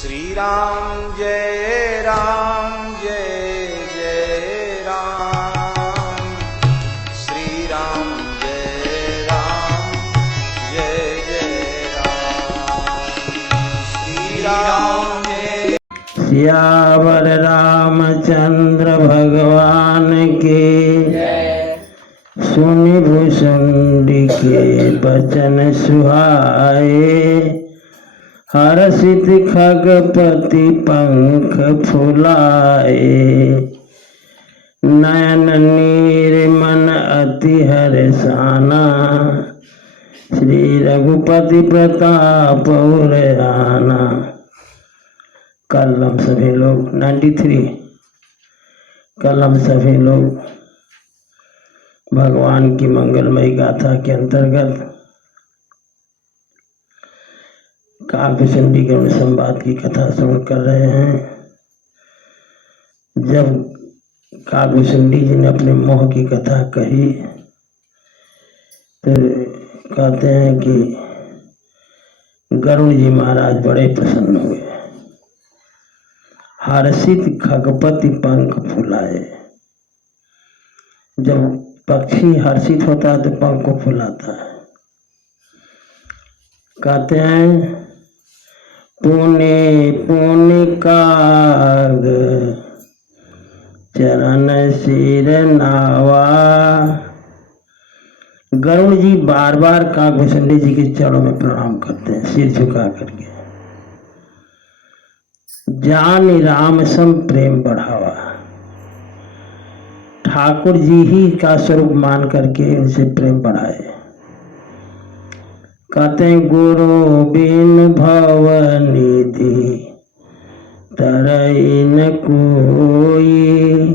श्री राम जय जय राम, श्री राम जय जय राम, श्री राम जय। सियावर रामचंद्र भगवान के सुनि भुसुंडी के बचन सुहाए, हर्षित खगपति पंख फुलाए, नयन नीर मन अति हर्षाना, श्री रघुपति प्रताप उरयाना। कल हम सभी लोग 93 कल हम सभी लोग भगवान की मंगलमयी गाथा के अंतर्गत काव्यसंधि गरुड़ संवाद की कथा श्रवण कर रहे हैं। जब काव्यसंधि जी ने अपने मोह की कथा कही तो कहते हैं कि गरुड़ जी महाराज बड़े प्रसन्न हुए, हर्षित खगपति पंख फुलाए। जब पक्षी हर्षित होता है तो पंख को फुलाता है। कहते हैं पुनि पुनि काग चरण सिर नावा। गरुड़ जी बार बार काव्यसंधि जी के चरणों में प्रणाम करते हैं, सिर झुका करके। जान राम सम प्रेम बढ़ावा, ठाकुर जी ही का स्वरूप मान करके उनसे प्रेम बढ़ाए। कहते हैं गुरु बिन भव निधि तरई न कोई,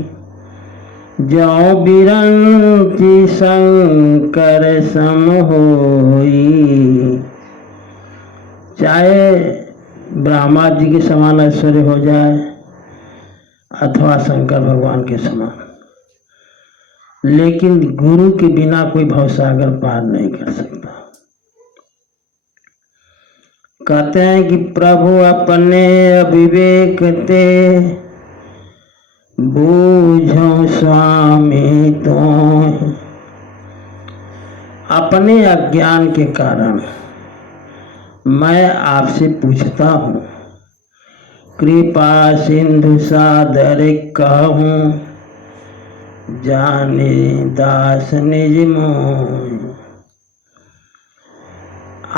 जाओ बिरंची शंकर सम होई। चाहे ब्रह्मा जी के समान ऐश्वर्य हो जाए अथवा शंकर भगवान के समान, लेकिन गुरु के बिना कोई भवसागर पार नहीं कर सकता। कहते हैं कि प्रभु अपने अविवेक ते बूझो स्वामी तो, अपने अज्ञान के कारण मैं आपसे पूछता हूँ, कृपा सिंधु सादर कहूँ, जाने दास निज मोह।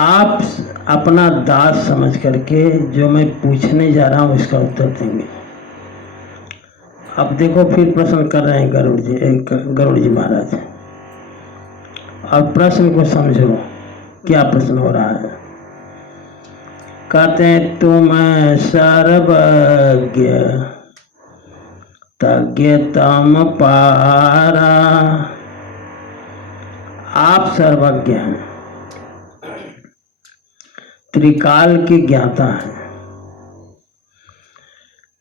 आप अपना दास समझ करके जो मैं पूछने जा रहा हूँ इसका उत्तर देंगे। अब देखो फिर प्रश्न कर रहे हैं गरुड़ जी महाराज। अब प्रश्न को समझो, क्या प्रश्न हो रहा है। कहते हैं तुम सर्वज्ञ तज्ञ तम पारा। आप सर्वज्ञ हैं, त्रिकाल के ज्ञाता हैं,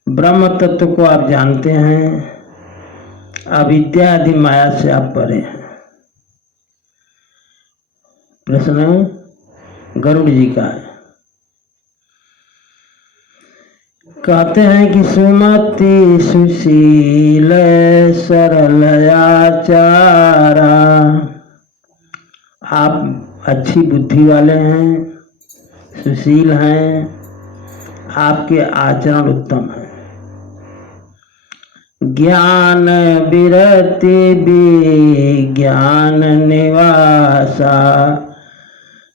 ब्रह्म तत्व को आप जानते हैं, अविद्या आदि माया से आप परे हैं। प्रश्न गरुड़ जी का है। कहते हैं कि सुमति सुशील सरल आचारा। आप अच्छी बुद्धि वाले हैं, सुशील हैं, आपके आचरण उत्तम है। ज्ञान विरति विज्ञान निवासा,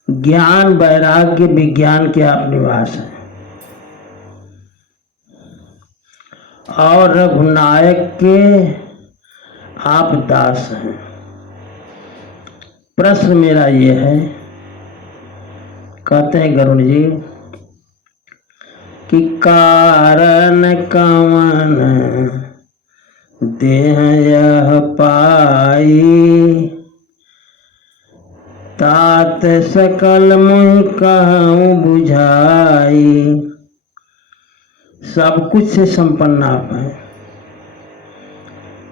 ज्ञान वैराग्य विज्ञान के आप निवास हैं। और रघुनायक के आप दास हैं। प्रश्न मेरा ये है, कहते हैं गरुड़ जी कि कारण कवन देह यह पाई, तात सकल मुहि कहूँ बुझाई। सब कुछ से संपन्न आप हैं,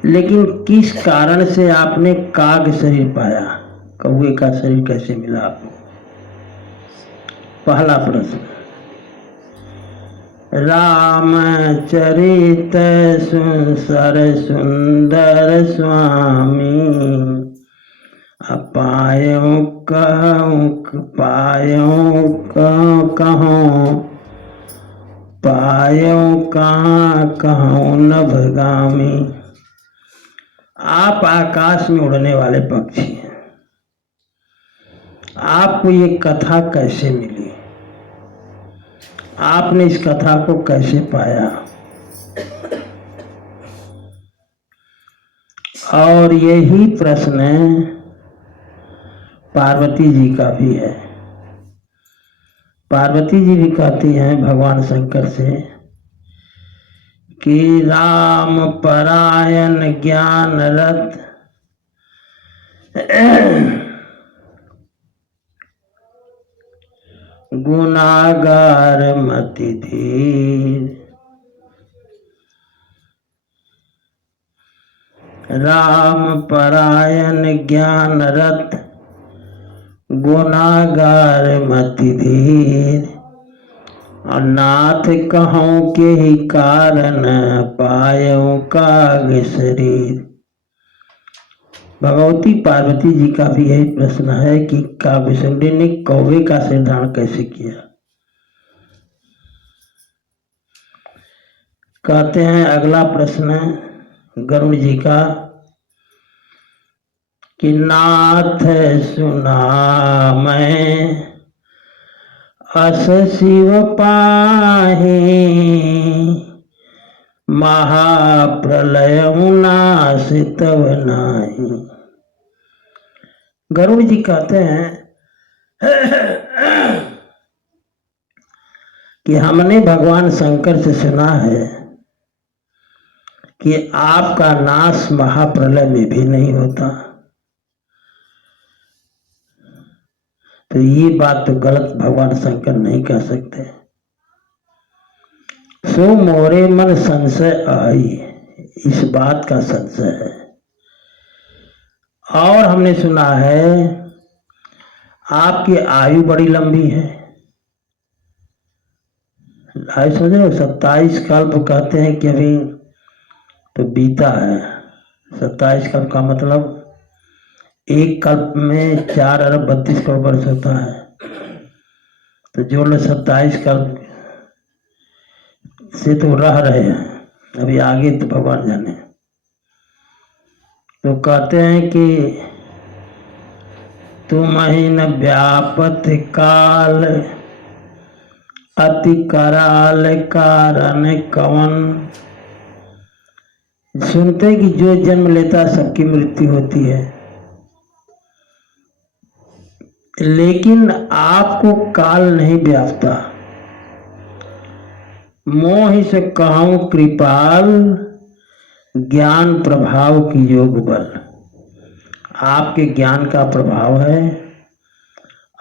लेकिन किस कारण से आपने काग शरीर पाया, कौवे का शरीर कैसे मिला आपको। पहला प्रश्न। रामचरित सुसर सुंदर स्वामी, पायो कहूँ कहाँ कहूँ नभगामी। आप आकाश में उड़ने वाले पक्षी हैं, आपको ये कथा कैसे मिली, आपने इस कथा को कैसे पाया? और यही प्रश्न पार्वती जी का भी है। पार्वती जी भी कहती हैं भगवान शंकर से कि राम परायण ज्ञान रत गुनागार मति धीर। राम परायण ज्ञान रत गुनागार मति धीर, और नाथ कहूँ के ही कारण पायो काग शरीर। भगवती पार्वती जी का भी यही प्रश्न है कि काव्यसुंदरी ने कौवे का सिर धारण कैसे किया। कहते हैं अगला प्रश्न गरुड़ जी का कि नाथ सुना मैं अस शिव पाहि, महाप्रलय नाश तब नाही। गरुड़ जी कहते हैं कि हमने भगवान शंकर से सुना है कि आपका नाश महाप्रलय में भी नहीं होता। तो ये बात तो गलत भगवान शंकर नहीं कह सकते। सो मोरे मन संशय आई, इस बात का संशय है। और हमने सुना है आपकी आयु बड़ी लंबी है। आयु समझ रहे हो, 27 कल्प कहते हैं कि अभी तो बीता है। 27 कल्प का मतलब एक कल्प में 4 अरब 32 करोड़ वर्ष होता है। तो जो लोग 27 कल्प से तो रह रहे हैं, अभी आगे तो भगवान जाने। तो कहते हैं कि तुम ही न व्यापत काल, अति कराल कारण कवन। सुनते हैं कि जो जन्म लेता सबकी मृत्यु होती है, लेकिन आपको काल नहीं व्यापता। मोह से कहूं कृपाल, ज्ञान प्रभाव की योग बल। आपके ज्ञान का प्रभाव है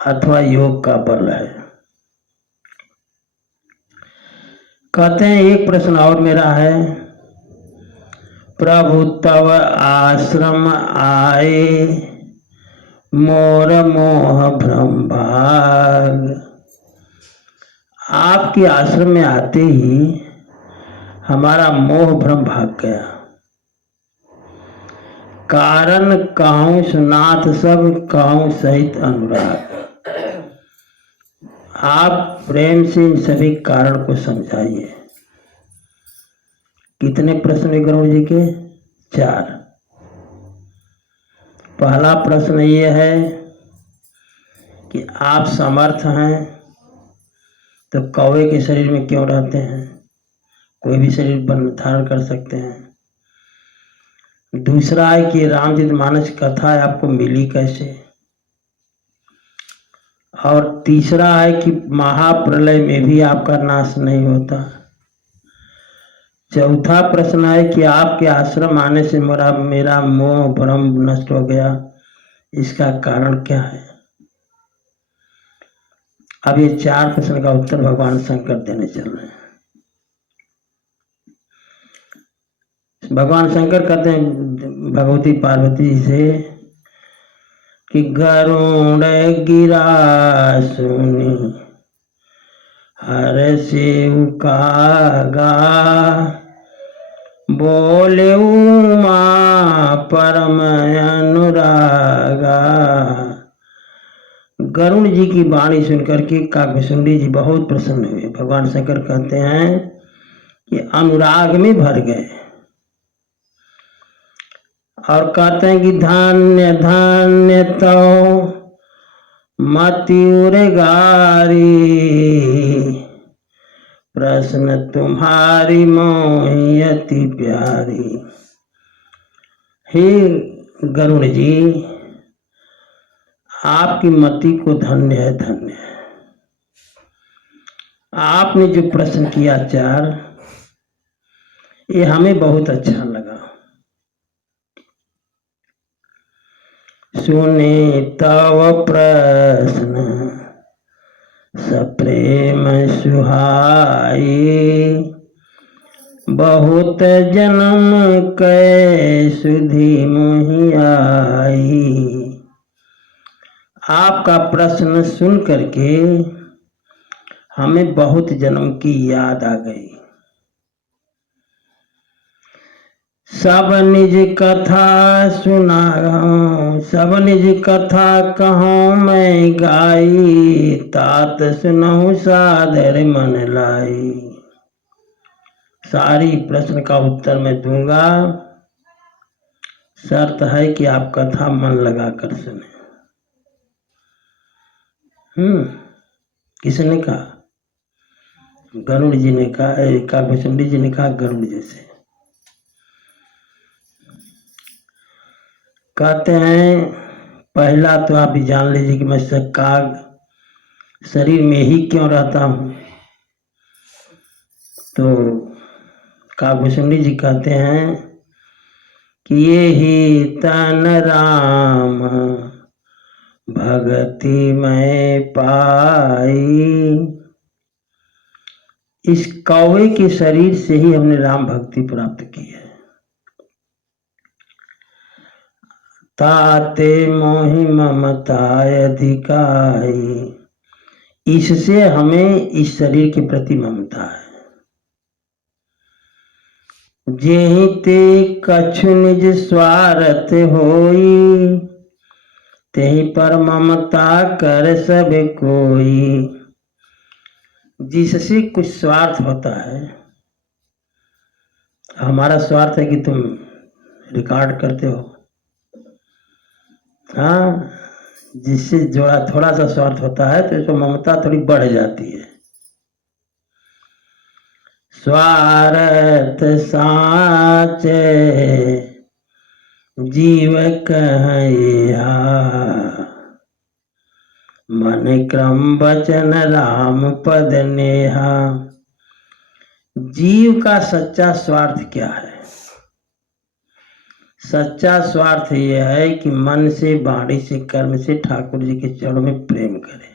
अथवा योग का बल है। कहते हैं एक प्रश्न और मेरा है, प्रभु तव आश्रम आए, मोर मोह भ्रम भाग। आपके आश्रम में आते ही हमारा मोह भ्रम भाग गया। कारण कहूँ सुनाथ सब, कहूँ सहित अनुराग। आप प्रेम से इन सभी कारण को समझाइए। कितने प्रश्न है गरुड़ जी के? 4। पहला प्रश्न ये है कि आप समर्थ हैं तो कौवे के शरीर में क्यों रहते हैं? कोई भी शरीर धारण कर सकते हैं। दूसरा है कि रामचरितमानस कथा आपको मिली कैसे? और तीसरा है कि महाप्रलय में भी आपका नाश नहीं होता। चौथा प्रश्न है कि आपके आश्रम आने से मेरा मोह भ्रम नष्ट हो गया, इसका कारण क्या है? अब ये 4 प्रश्न का उत्तर भगवान शंकर देने चल रहे हैं। भगवान शंकर कहते हैं भगवती पार्वती से कि गरुड़ गिरा सुनी, हर शिव कागा बोले उमा परम अनुरागा। गरुड़ जी की वाणी सुनकर के काकभुसुंडी जी बहुत प्रसन्न हुए। भगवान शंकर कहते हैं कि अनुराग में भर गए और कहते हैं कि धन्य धन्य तो मति उर्गारी, प्रश्न तुम्हारी मोहि अति प्यारी। हे गरुड़ जी, आपकी मति को धन्य है, धन्य है। आपने जो प्रश्न किया चार, ये हमें बहुत अच्छा लगा। सुने तव प्रश्न सप्रेम सुहाई, बहुत जन्म कै सुधि मोहि आई। आपका प्रश्न सुन करके हमें बहुत जन्म की याद आ गई। सब निज कथा सुनाऊं, सब निज कथा कहूँ मैं गाई, तात सुनहु सादर मन लाई। सारी प्रश्न का उत्तर मैं दूंगा, शर्त है कि आप कथा मन लगा कर सुने। किसने कहा? गरुड़ जी ने कहा। काकभुसुंडी जी ने कहा गरुड़ जी से। कहते हैं पहला तो आप ही जान लीजिए कि मैं काग शरीर में ही क्यों रहता हूं। तो काकभुसुंडी जी कहते हैं कि ये ही तन राम भगति में पाई। इस कौवे के शरीर से ही हमने राम भक्ति प्राप्त की है। ताते मोहि ममता अधिकाई, इससे हमें इस शरीर के प्रति ममता है। जेहि ते कछु निज स्वार्थ होई, तेहि पर ममता कर सब कोई। जिससे कुछ स्वार्थ होता है, हमारा स्वार्थ है कि तुम रिकॉर्ड करते हो, हाँ, जिससे जोड़ा थोड़ा सा स्वार्थ होता है तो इसको ममता थोड़ी बढ़ जाती है। स्वार्थ साचे जीव कहिया, मन क्रम वचन राम पद नेहा। जीव का सच्चा स्वार्थ क्या है? सच्चा स्वार्थ यह है कि मन से, वाणी से, कर्म से ठाकुर जी के चरणों में प्रेम करे।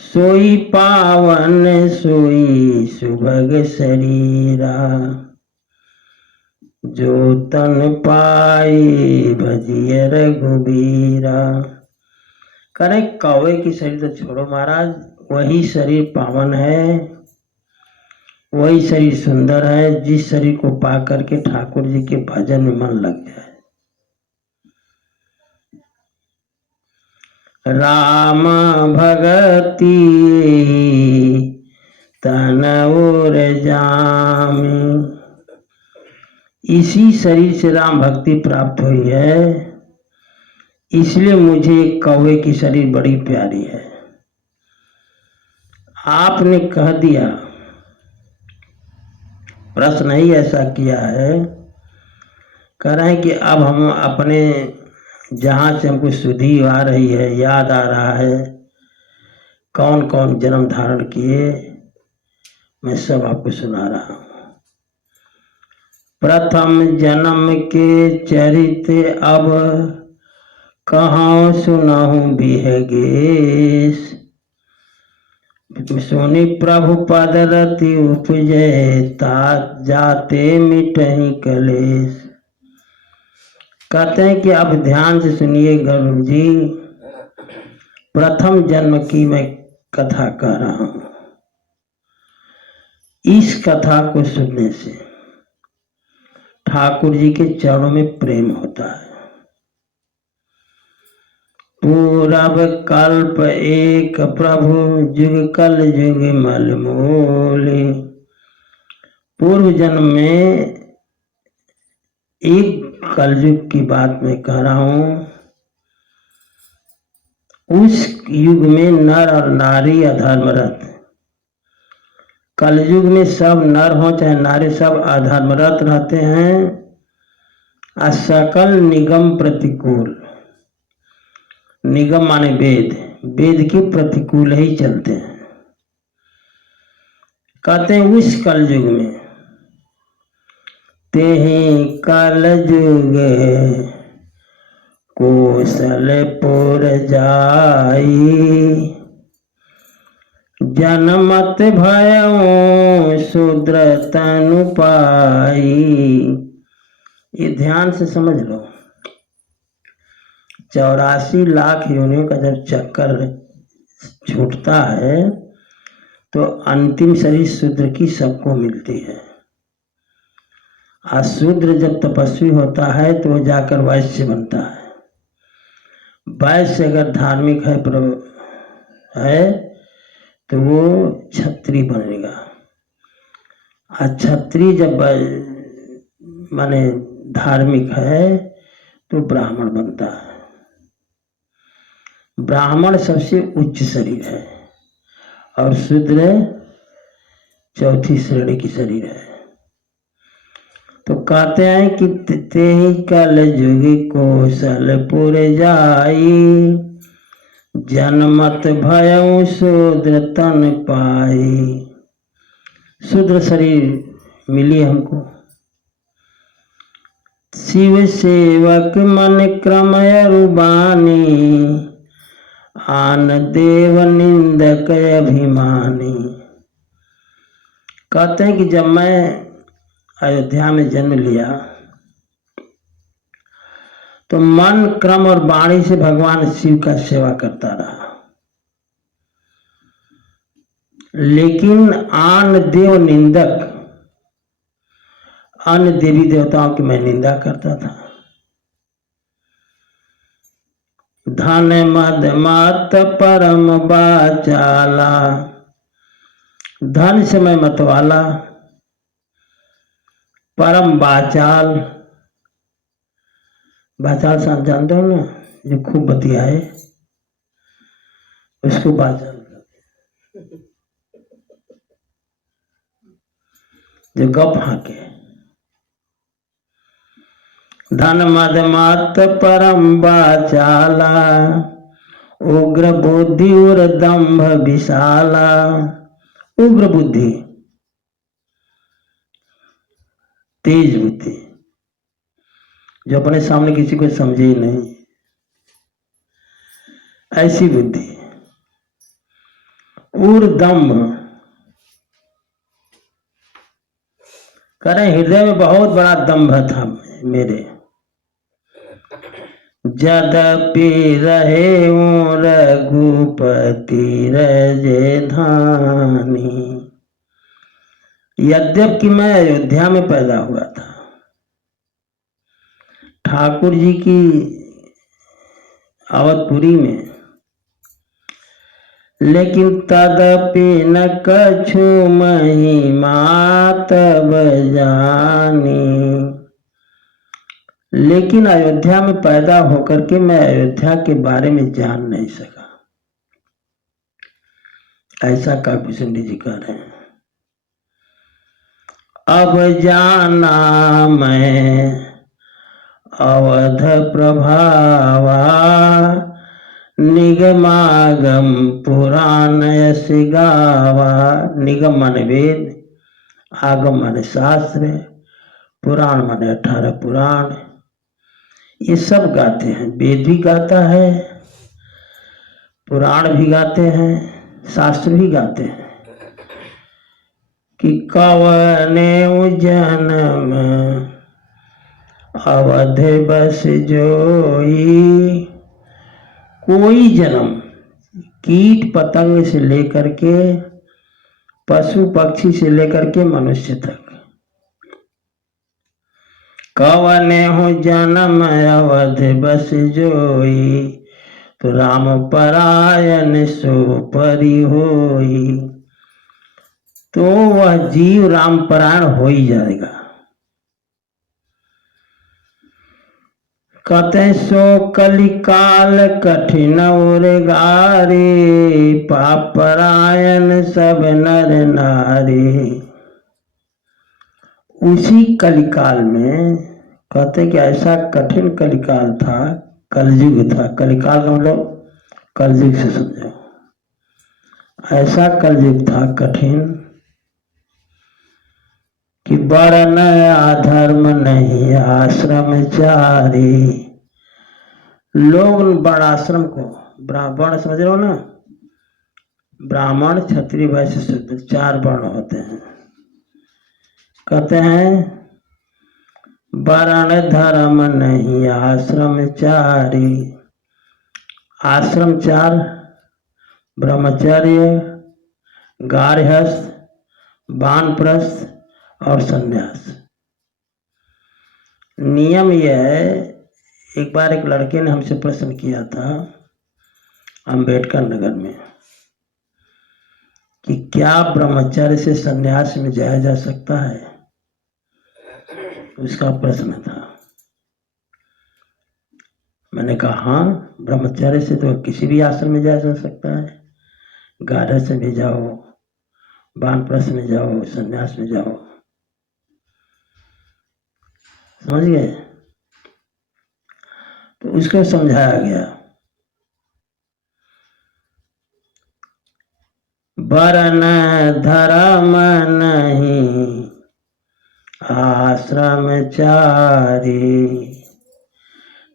सोई पावन सोई सुभग शरीरा, जो तन पाई भजिय रघुबीरा। करे कौवे की शरीर तो छोड़ो महाराज, वही शरीर पावन है, वही शरीर सुंदर है जिस शरीर को पा करके ठाकुर जी के भजन में मन लग जाए। राम भगति तन और जामी, इसी शरीर से राम भक्ति प्राप्त हुई है, इसलिए मुझे कौवे की शरीर बड़ी प्यारी है। आपने कह दिया, प्रश्न ही ऐसा किया है, कह रहे हैं कि अब हम अपने जहाँ से हमको सुधि आ रही है, याद आ रहा है, कौन कौन जन्म धारण किए, मैं सब आपको सुना रहा हूँ। प्रथम जन्म के चरित्र अब कहाँ सुनाहूँ बिहगेश, सुनि प्रभु पद रति उपजे, तात जाते मिटहि कलेश। कहते हैं कि अब ध्यान से सुनिए गरुड़ जी, प्रथम जन्म की मैं कथा कह रहा हूं। इस कथा को सुनने से ठाकुर जी के चरणों में प्रेम होता है। पूरब कल्प एक प्रभु जुग कल जुग मल मोले। पूर्व जन्म में एक कलयुग की बात मैं कह रहा हूं। उस युग में नर और नारी अधर्मरत। कलयुग में सब नर हो चाहे नारी सब अधर्मरत रहते हैं। सकल निगम प्रतिकूल। निगम माने वेद, वेद के प्रतिकूल ही चलते हैं। कहते हैं उस कलयुग में तेहि कलयुग कौशलपुर जाई। जनमत भयउ शूद्र तनु पाई। ये ध्यान से समझ लो। 84 लाख योनियों का जब चक्कर छूटता है तो अंतिम शरीर शूद्र की सबको मिलती है। और शूद्र जब तपस्वी होता है तो वो जाकर वैश्य बनता है। वैश्य अगर धार्मिक है तो वो क्षत्रिय बनेगा। और क्षत्रिय जब माने धार्मिक है तो ब्राह्मण बनता है। ब्राह्मण सबसे उच्च शरीर है और शूद्र चौथी श्रेणी की शरीर है। तो कहते हैं कि तेहि कलयुग कौशलपुर जाई। जनमत भयउ शूद्र तन पाई। शूद्र शरीर मिली हमको। शिव सेवक मन क्रमय रुबानी। आन देव निंदक अभिमानी। कहते हैं कि जब मैं अयोध्या में जन्म लिया तो मन क्रम और वाणी से भगवान शिव का सेवा करता रहा। लेकिन आन देव निंदक, अन्य देवी देवताओं की मैं निंदा करता था। धन मद मत परम बाचाला। धन से मैं मतवाला, परम बाचाल। बाचाल साहब जानते हो ना, जो खूब बतियाए उसको बाचाल कहते। जो गप हाके। धन मद मत परम बाचाला। उग्र बुद्धि और दंभ विशाला। उग्र बुद्धि, तेज बुद्धि, जो अपने सामने किसी को समझे ही नहीं, ऐसी बुद्धि। और दंभ, करें हृदय में बहुत बड़ा दंभ था मेरे। यद्यपि रहे रघुपति रजे धानी। यद्यपि मैं अयोध्या में पैदा हुआ था, ठाकुर जी की अवधपुरी में, लेकिन तदपि न कछु महिमा तब जानी। लेकिन अयोध्या में पैदा होकर के मैं अयोध्या के बारे में जान नहीं सका। ऐसा काकभूषण जी कह रहे हैं। अब जाना मैं अवध प्रभावा। निगमागम पुराण यश गावा। निगम माने वेद, आगम माने शास्त्र, पुराण माने 18 पुराण। ये सब गाते हैं। वेद भी गाता है, पुराण भी गाते हैं, शास्त्र भी गाते हैं कि कवने जन्म अवध बस जोई। कोई जन्म कीट पतंग से लेकर के पशु पक्षी से लेकर के मनुष्य तक। कवने हो जन्म अवध बस जोई, तो राम परायण सो परि होई। तो वह जीव राम परायण हो ही जाएगा। कहते सो कलिकाल कठिन और गारे, पाप परायण सब नर नारी। उसी कलिकाल में कहते कि ऐसा कठिन कलिकाल था, कलयुग था। कलिकाल का मतलब कलयुग से समझो। ऐसा कलयुग था कठिन कि वर्ण अधर्म नहीं आश्रम चारी। लोग वर्ण आश्रम को, वर्ण समझ रहे हो ना, ब्राह्मण क्षत्रिय वैश्य शूद्र 4 वर्ण होते हैं। कहते हैं वर्ण धर्म नहीं आश्रम चारी। आश्रम 4, ब्रह्मचर्य, गार्हस्थ, वानप्रस्थ और संन्यास। नियम यह है, एक बार एक लड़के ने हमसे प्रश्न किया था अंबेडकर नगर में कि क्या ब्रह्मचर्य से संन्यास में जाया जा सकता है। उसका प्रश्न था। मैंने कहा हाँ, ब्रह्मचर्य से तो किसी भी आश्रम में जाया जा सकता है। गार्हस्थ से भी जाओ, वानप्रस्थ में जाओ, संन्यास में जाओ। समझ गए। तो उसको समझाया गया वर्ण धर्म नहीं आश्रम चारी।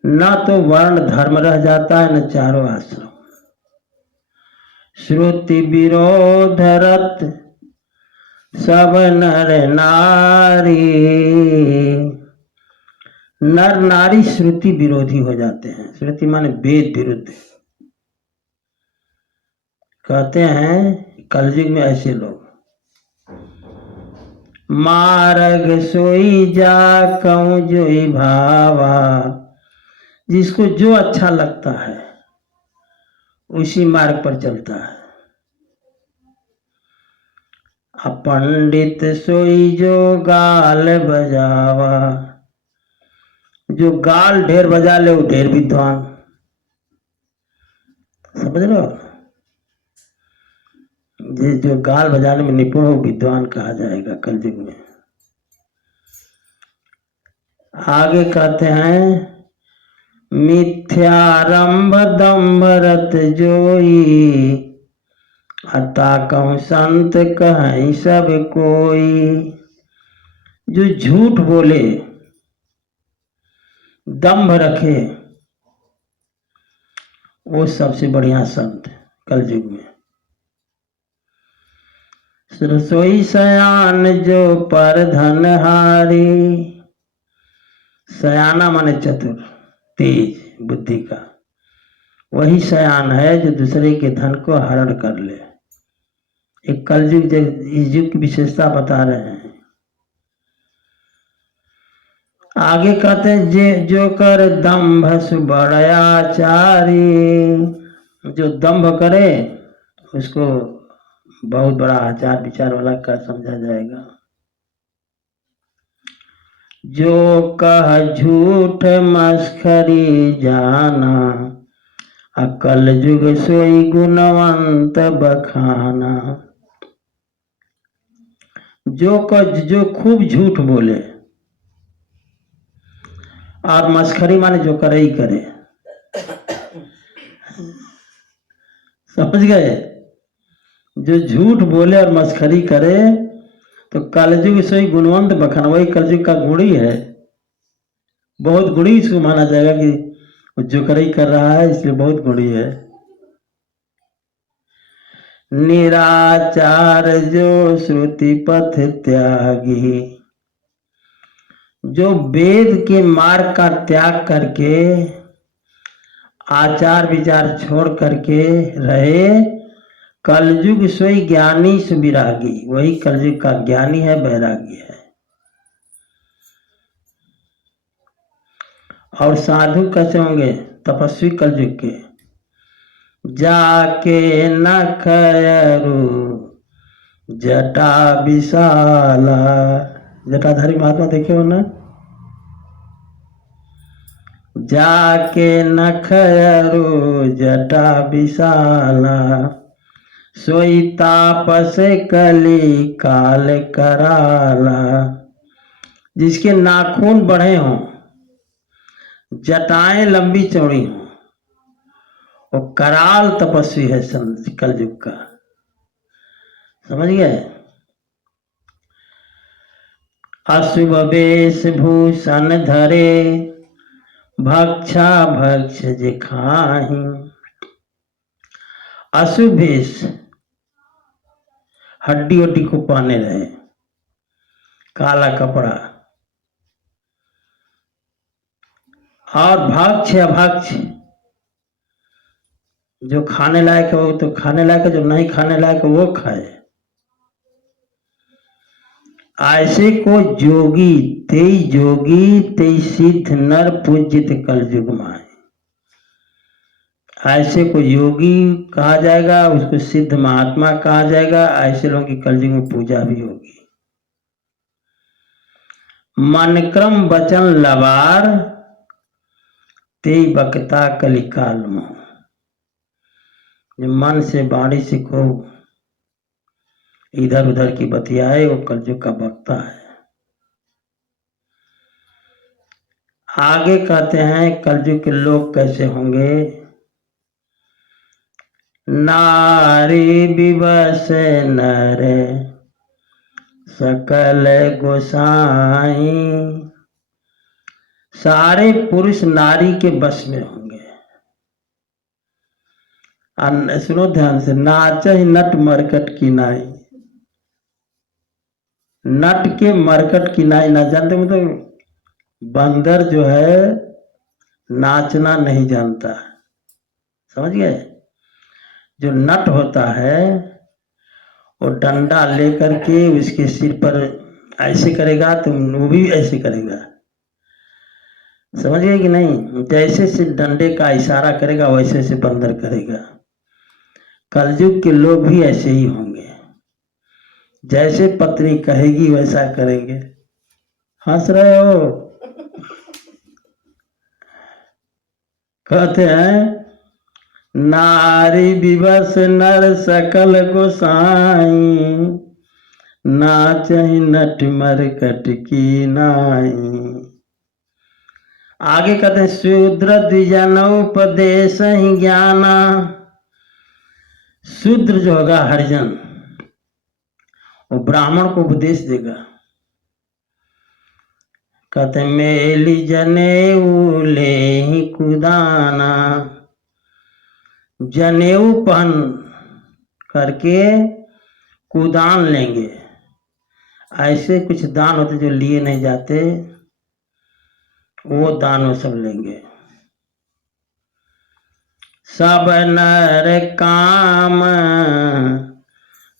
न तो वर्ण धर्म रह जाता है, न चारों आश्रम। श्रुति विरोध रत सब नर नारी। नर नारी श्रुति विरोधी हो जाते हैं। श्रुति माने वेद विरुद्ध। कहते हैं कलयुग में ऐसे लोग मार्ग सोई जा कहूं जोई भावा। जिसको जो अच्छा लगता है उसी मार्ग पर चलता है। पंडित सोई जो गाल बजावा। जो गाल ढेर बजा ले वो ढेर विद्वान। समझ रहे हो। जो गाल बजाने में निपुण हो विद्वान कहा जाएगा कलयुग में। आगे कहते हैं मिथ्यारंभ दम्भ रत जोई। अता कहूं संत कहें सब कोई। जो झूठ बोले, दम्भ रखे, वो सबसे बढ़िया संत कलयुग में। रसोई सयान जो पर धन हारी। सयाना माने चतुर, तेज बुद्धि का। वही सयान है जो दूसरे के धन को हरण कर ले। एक कलयुग, इस युग की विशेषता बता रहे हैं। आगे कहते हैं जे जो कर दम्भ सुबड़याचारी। जो दम्भ करे उसको बहुत बड़ा आचार विचार वाला का समझा जाएगा। जो कह झूठ मस्खरी जाना। अकल जुग सोई गुणवंत बखाना। जो खूब झूठ बोले और मस्खरी माने जो करे ही करे। समझ गए। जो झूठ बोले और मस्खरी करे तो कलयुग से ही गुणवंत बखाना। वही कलयुग का गुणी है। बहुत गुणी इसको माना जाएगा कि जो करे ही कर रहा है, इसलिए बहुत गुणी है। निराचार जो श्रुति पथ त्यागी। जो वेद के मार्ग का त्याग करके आचार विचार छोड़ करके रहे। कलयुग सोई ज्ञानी सुविरागी, वही कलयुग का ज्ञानी है, वैरागी है। और साधु कैसे होंगे? तपस्वी कलयुग के। जाके न खयरु जटा विशाला, जटाधारी महात्मा देखे हो ना? जाके न खयरु जटा विशाला, सोई तापस कली काल कराला। जिसके नाखून बढ़े हों, जटाएं लंबी चौड़ी हों, वो कराल तपस्वी है कलयुग का। समझ गए? अशुभ वेश भूषण धरे, भक्षा भक्ष जे खाहि। अशुभ वेश, हड्डी वड्डी को पहने रहे, काला कपड़ा, और भक्ष अभक्ष, जो खाने लायक है वो तो खाने लायक है, जो नहीं खाने लायक है वो खाए। ऐसे को जोगी तेई सिद्ध नर पूजित कलयुग माए। ऐसे को योगी कहा जाएगा, उसको सिद्ध महात्मा कहा जाएगा। ऐसे लोगों की कलयुग में पूजा भी होगी। मन क्रम वचन लबार, तेई बकता कलिकाल में। जो मन से वाणी से खूब इधर उधर की बतियाए, वो कलयुग का वक्ता है। आगे कहते हैं कलयुग के लोग कैसे होंगे। नारी विवश नर सकल गोसाई, सारे पुरुष नारी के बस में होंगे। सुनो ध्यान से, नाच ही नट मरकट की नाई। नट के मरकट की नाई ना जानते, मतलब बंदर जो है नाचना नहीं जानता। समझ गए? जो नट होता है वो डंडा लेकर के उसके सिर पर ऐसे करेगा तो वो भी ऐसे करेगा। समझ गए कि नहीं? जैसे से डंडे का इशारा करेगा वैसे से बंदर करेगा। कलयुग के लोग भी ऐसे ही होंगे, जैसे पत्नी कहेगी वैसा करेंगे। हंस रहे हो? कहते हैं नारी विवश नर सकल गोसाई, नाचहि नट मरकट की नाई। आगे कहते हैं शूद्र द्विजनोपदेश ही ज्ञाना। शूद्र जो होगा हरिजन, वो ब्राह्मण को उपदेश देगा। कहते मेली जनेऊ ले ही कुदाना, जनेऊ पहन करके कुदान लेंगे। ऐसे कुछ दान होते जो लिए नहीं जाते, वो दान वो सब लेंगे। सब नर काम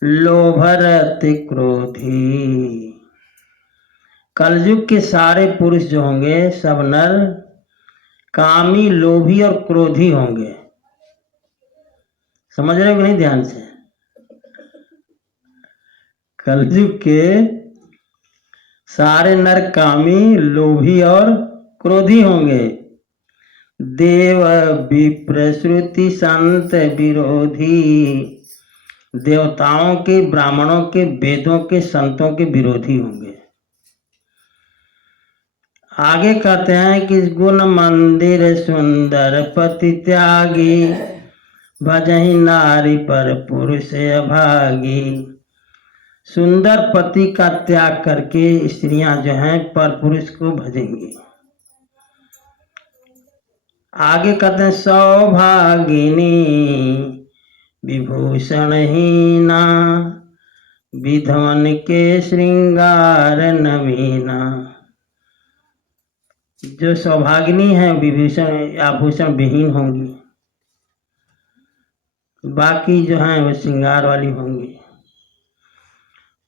लोभरत क्रोधी। कलयुग के सारे पुरुष जो होंगे सब नर कामी, लोभी और क्रोधी होंगे। समझ रहे हो कि नहीं? ध्यान से, कलयुग के सारे नर कामी, लोभी और क्रोधी होंगे। देव विप्र श्रुति संत विरोधी, देवताओं के, ब्राह्मणों के, वेदों के, संतों के विरोधी होंगे। आगे कहते हैं कि गुण मंदिर सुंदर पति त्यागी, भजहि नारी पर पुरुष अभागी। सुंदर पति का त्याग करके स्त्रियां जो हैं पर पुरुष को भजेंगी। आगे कहते हैं सौभागिनी विभूषण हीना, विधवन के श्रृंगार नवीना। जो सौभागिनी है विभूषण आभूषण विहीन होंगी। बाकी जो हैं वो श्रृंगार वाली होंगी।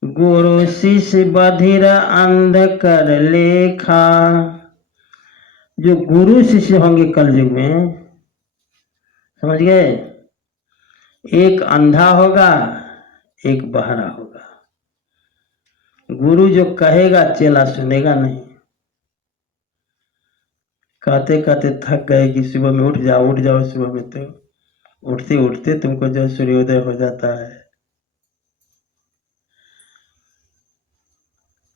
गुरु शिष्य बधिर अंध कर लेखा, जो गुरु शिष्य होंगे कलयुग में, समझ गए, एक अंधा होगा एक बहरा होगा। गुरु जो कहेगा चेला सुनेगा नहीं। कहते कहते थक गए कि सुबह में उठ जाओ। सुबह में तो उठते उठते तुमको जो सूर्योदय हो जाता है।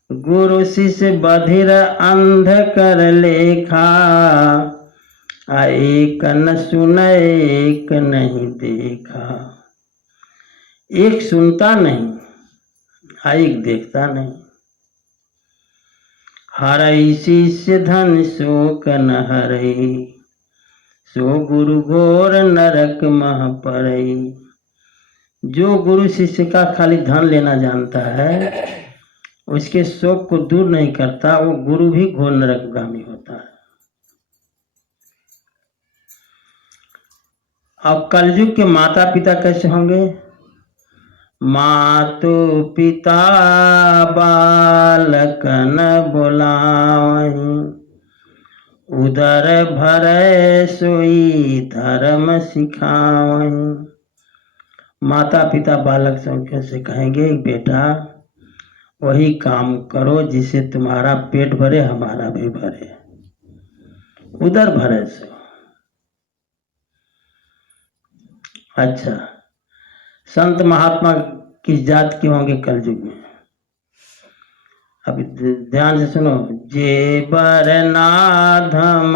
गुरु शिष्य बधिर अंध कर लेखा, एक न सुने एक नहीं देखा। एक सुनता नहीं एक देखता नहीं। हरई शिष्य धन शोक न हरई, सो गुरु घोर नरक मह परई। जो गुरु शिष्य का खाली धन लेना जानता है, उसके शोक को दूर नहीं करता, वो गुरु भी घोर नरकगामी होता है। अब कलयुग के माता पिता कैसे होंगे? मातु पिता बालकन बोलावहीं, उदर भरै सोई धर्म सिखावहीं। माता पिता बालक से कहेंगे बेटा वही काम करो जिससे तुम्हारा पेट भरे हमारा भी भरे। उदर भरे सो। अच्छा, संत महात्मा किस जात के होंगे कलयुग में? अब ध्यान से सुनो। जेबर नाधम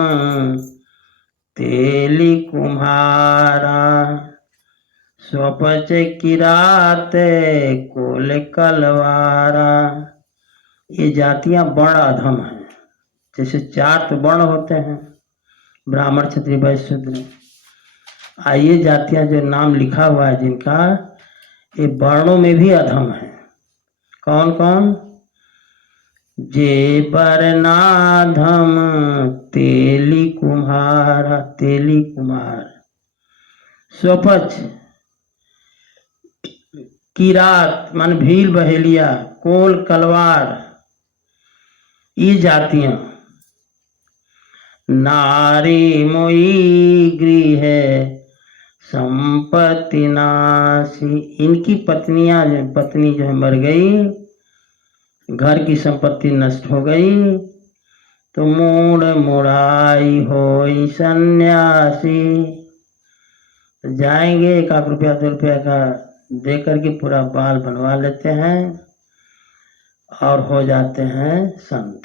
तेली कुम्हारा, स्वपच किरात कोल कलवारा। ये जातियां वर्ण अधम हैं। जैसे 4 तो वर्ण होते हैं, ब्राह्मण क्षत्रिय वैश्य शूद्र। ये जातियां जो नाम लिखा हुआ है जिनका, ये वर्णों में भी अधम है। कौन कौन? जेबर नाधम तेली कुम्हारा, तेली कुम्हार। स्वपच किरात मन भील बहेलिया, कोल कलवार, ये जातियां। नारी मोई गृह संपत्ति नासी, इनकी पत्नी जो है मर गई, घर की संपत्ति नष्ट हो गई, तो मूड मुड़ाई होई सन्यासी। तो जाएंगे 1 रुपया 2 रुपया का दे करके पूरा बाल बनवा लेते हैं और हो जाते हैं संत।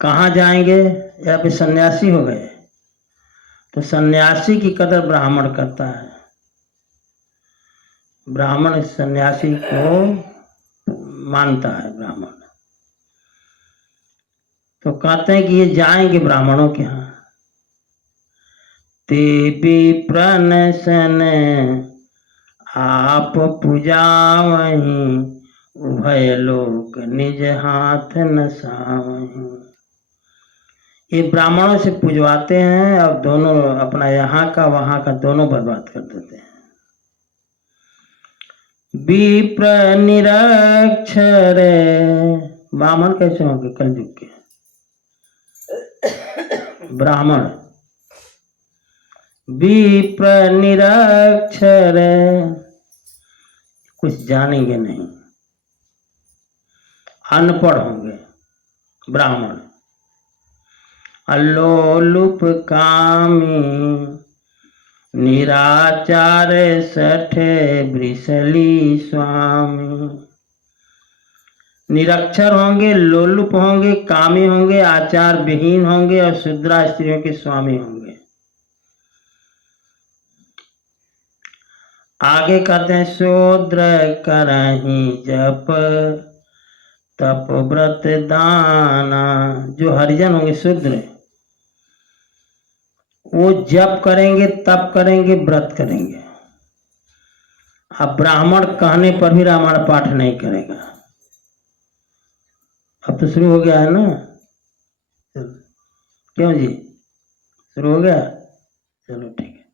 कहाँ जाएंगे? या फिर सन्यासी हो गए। तो सन्यासी की कदर ब्राह्मण करता है। ब्राह्मण सन्यासी को मानता है ब्राह्मण। तो कहते हैं कि ये जाएंगे ब्राह्मणों के यहाँ। ते विप्रन सन आप पूजावहीं, उभय लोक निज हाथ नसावहीं। ये ब्राह्मणों से पूजवाते हैं और दोनों अपना यहाँ का वहां का दोनों बर्बाद कर देते हैं। विप्र निरक्षर, ब्राह्मण कैसे होंगे कलयुग के? ब्राह्मण विप्र निरक्षर, कुछ जानेंगे नहीं, अनपढ़ होंगे ब्राह्मण। अल्लोलुप कामी, निराचार सठे वृषली स्वामी। निरक्षर होंगे, लोलुप होंगे, कामी होंगे, आचार विहीन होंगे और शूद्रा स्त्रियों के स्वामी होंगे। आगे कहते हैं शूद्र करहीं जप तप व्रत दाना। जो हरिजन होंगे शूद्र, वो जप करेंगे, तप करेंगे, व्रत करेंगे। अब ब्राह्मण कहने पर भी रामायण पाठ नहीं करेगा। अब तो शुरू हो गया है ना? क्यों जी, शुरू हो गया? चलो ठीक है।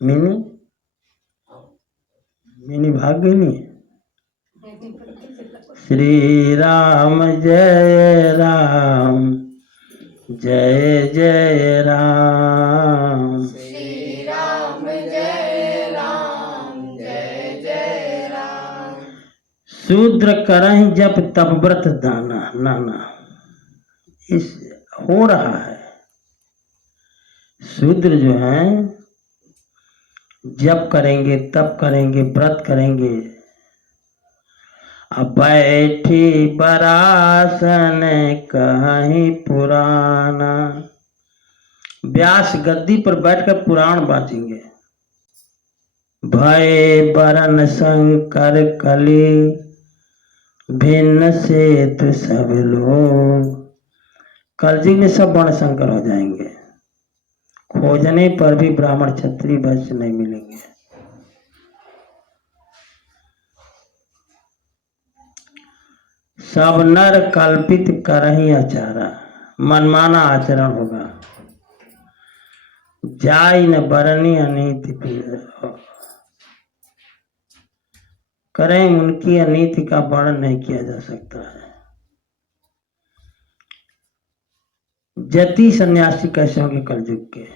मिनी मिनी भाग गई नहीं। श्री राम जय राम जय जय राम। श्री राम जय राम जय जय राम। शूद्र करहि जप तप व्रत दाना नाना। इस हो रहा है, शूद्र जो हैं जप करेंगे तप करेंगे व्रत करेंगे, अब बैठी बरासन कहीं पुराना। व्यास गद्दी पर बैठकर पुराण बांटेंगे। भय बरन शंकर कली भिन्न से तो सब लोग। कलयुग में सब वर्ण शंकर हो जाएंगे, खोजने पर भी ब्राह्मण क्षत्रिय वैश्य नहीं मिलेंगे। सब नर कल्पित करहि आचारा, मनमाना आचरण होगा। जाई न बरनी अनीति करें, उनकी अनीति का वर्णन नहीं किया जा सकता है। जति सन्यासी कैसे होंगे कलयुग के?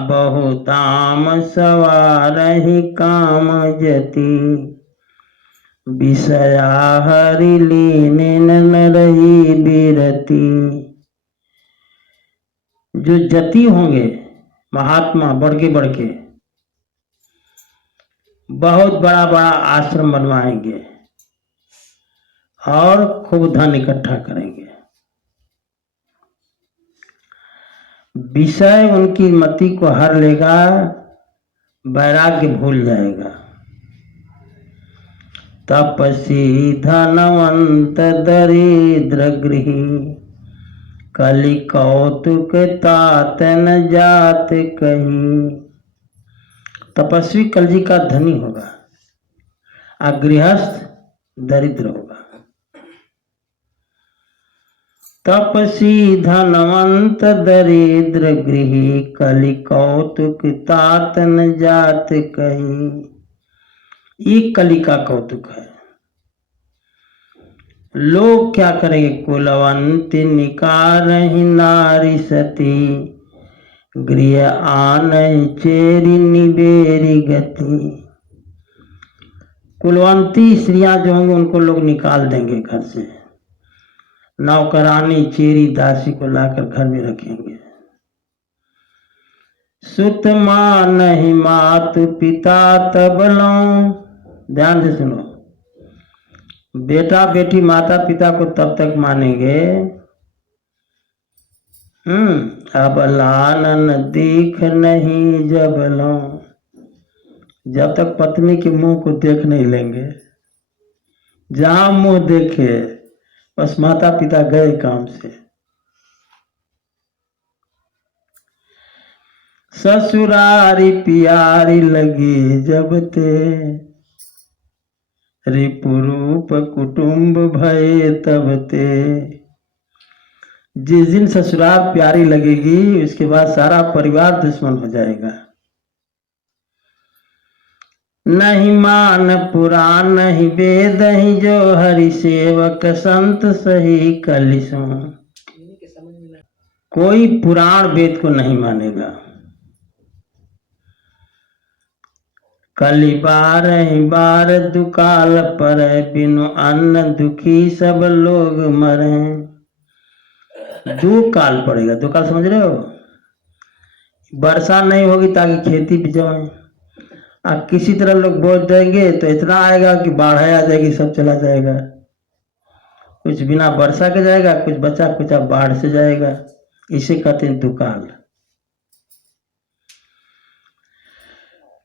बहुताम सवारहि काम जति, विषया हरि लीन न रही बिरति। जो जति होंगे महात्मा बढ़ के बहुत बड़ा बड़ा आश्रम बनवाएंगे और खूब धन इकट्ठा करेंगे। विषय उनकी मति को हर लेगा, वैराग्य भूल जाएगा। तपसी धनवंत दरिद्र गृही, कलि कौतुक तात न जात कहीं। तपस्वी कलजी का धनी होगा और गृहस्थ दरिद्र होगा। तपसी धनवंत दरिद्र गृही, कलि कौतुक तात न जात कहीं। ये कलि का कौतुक है। लोग क्या करेंगे? कुलवंत निकारहि नारी सती, गृह आन चेरी निबेरी गति। कुलवंती स्त्रियां जो होंगी उनको लोग निकाल देंगे घर से, नौकरानी चेरी दासी को लाकर घर में रखेंगे। सुत मान नहीं मातु पिता तब लौं, ध्यान से सुनो, बेटा बेटी माता पिता को तब तक मानेंगे अब लानन दीख नहीं जब लौं, जब तक पत्नी के मुंह को देख नहीं लेंगे। जहां मुंह देखे बस माता पिता गए काम से। ससुरारी प्यारी लगी जब ते, रिपुरूप कुटुंब भये तब ते। जिस दिन ससुराल प्यारी लगेगी उसके बाद सारा परिवार दुश्मन हो जाएगा। नहीं मान पुराण नहीं वेद ही, जो हरि सेवक संत सही कलिसों। कोई पुराण वेद को नहीं मानेगा। कली बार ही बार दुकाल पर, बिनु अन्न दुखी सब लोग मरे। दो काल पड़ेगा, दो काल समझ रहे हो? वर्षा नहीं होगी ताकि खेती बिजाएं, अब किसी तरह लोग बोझ देंगे तो इतना आएगा कि बाढ़ आ जाएगी, सब चला जाएगा। कुछ बिना वर्षा के जाएगा, कुछ बचा कुछ अब बाढ़ से जाएगा। इसे कहते हैं दुकाल।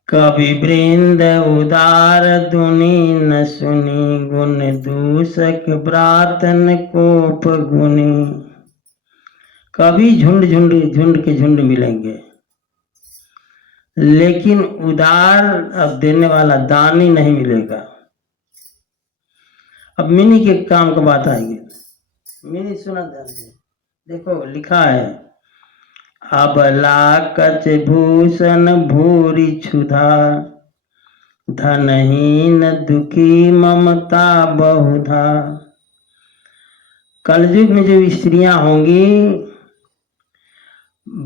कवि वृंद उदार दुनि न सुनी, गुण दूषक ब्रातन कोप गुनी। कभी झुंड के झुंड मिलेंगे, लेकिन उदार अब देने वाला दानी नहीं मिलेगा। अब मिनी के काम का बात आएगी। मिनी सुना ध्यान से देखो, लिखा है अबला कच भूषण भूरि क्षुधा, धनहीन दुखी ममता बहुधा। कलयुग में जो स्त्रियां होंगी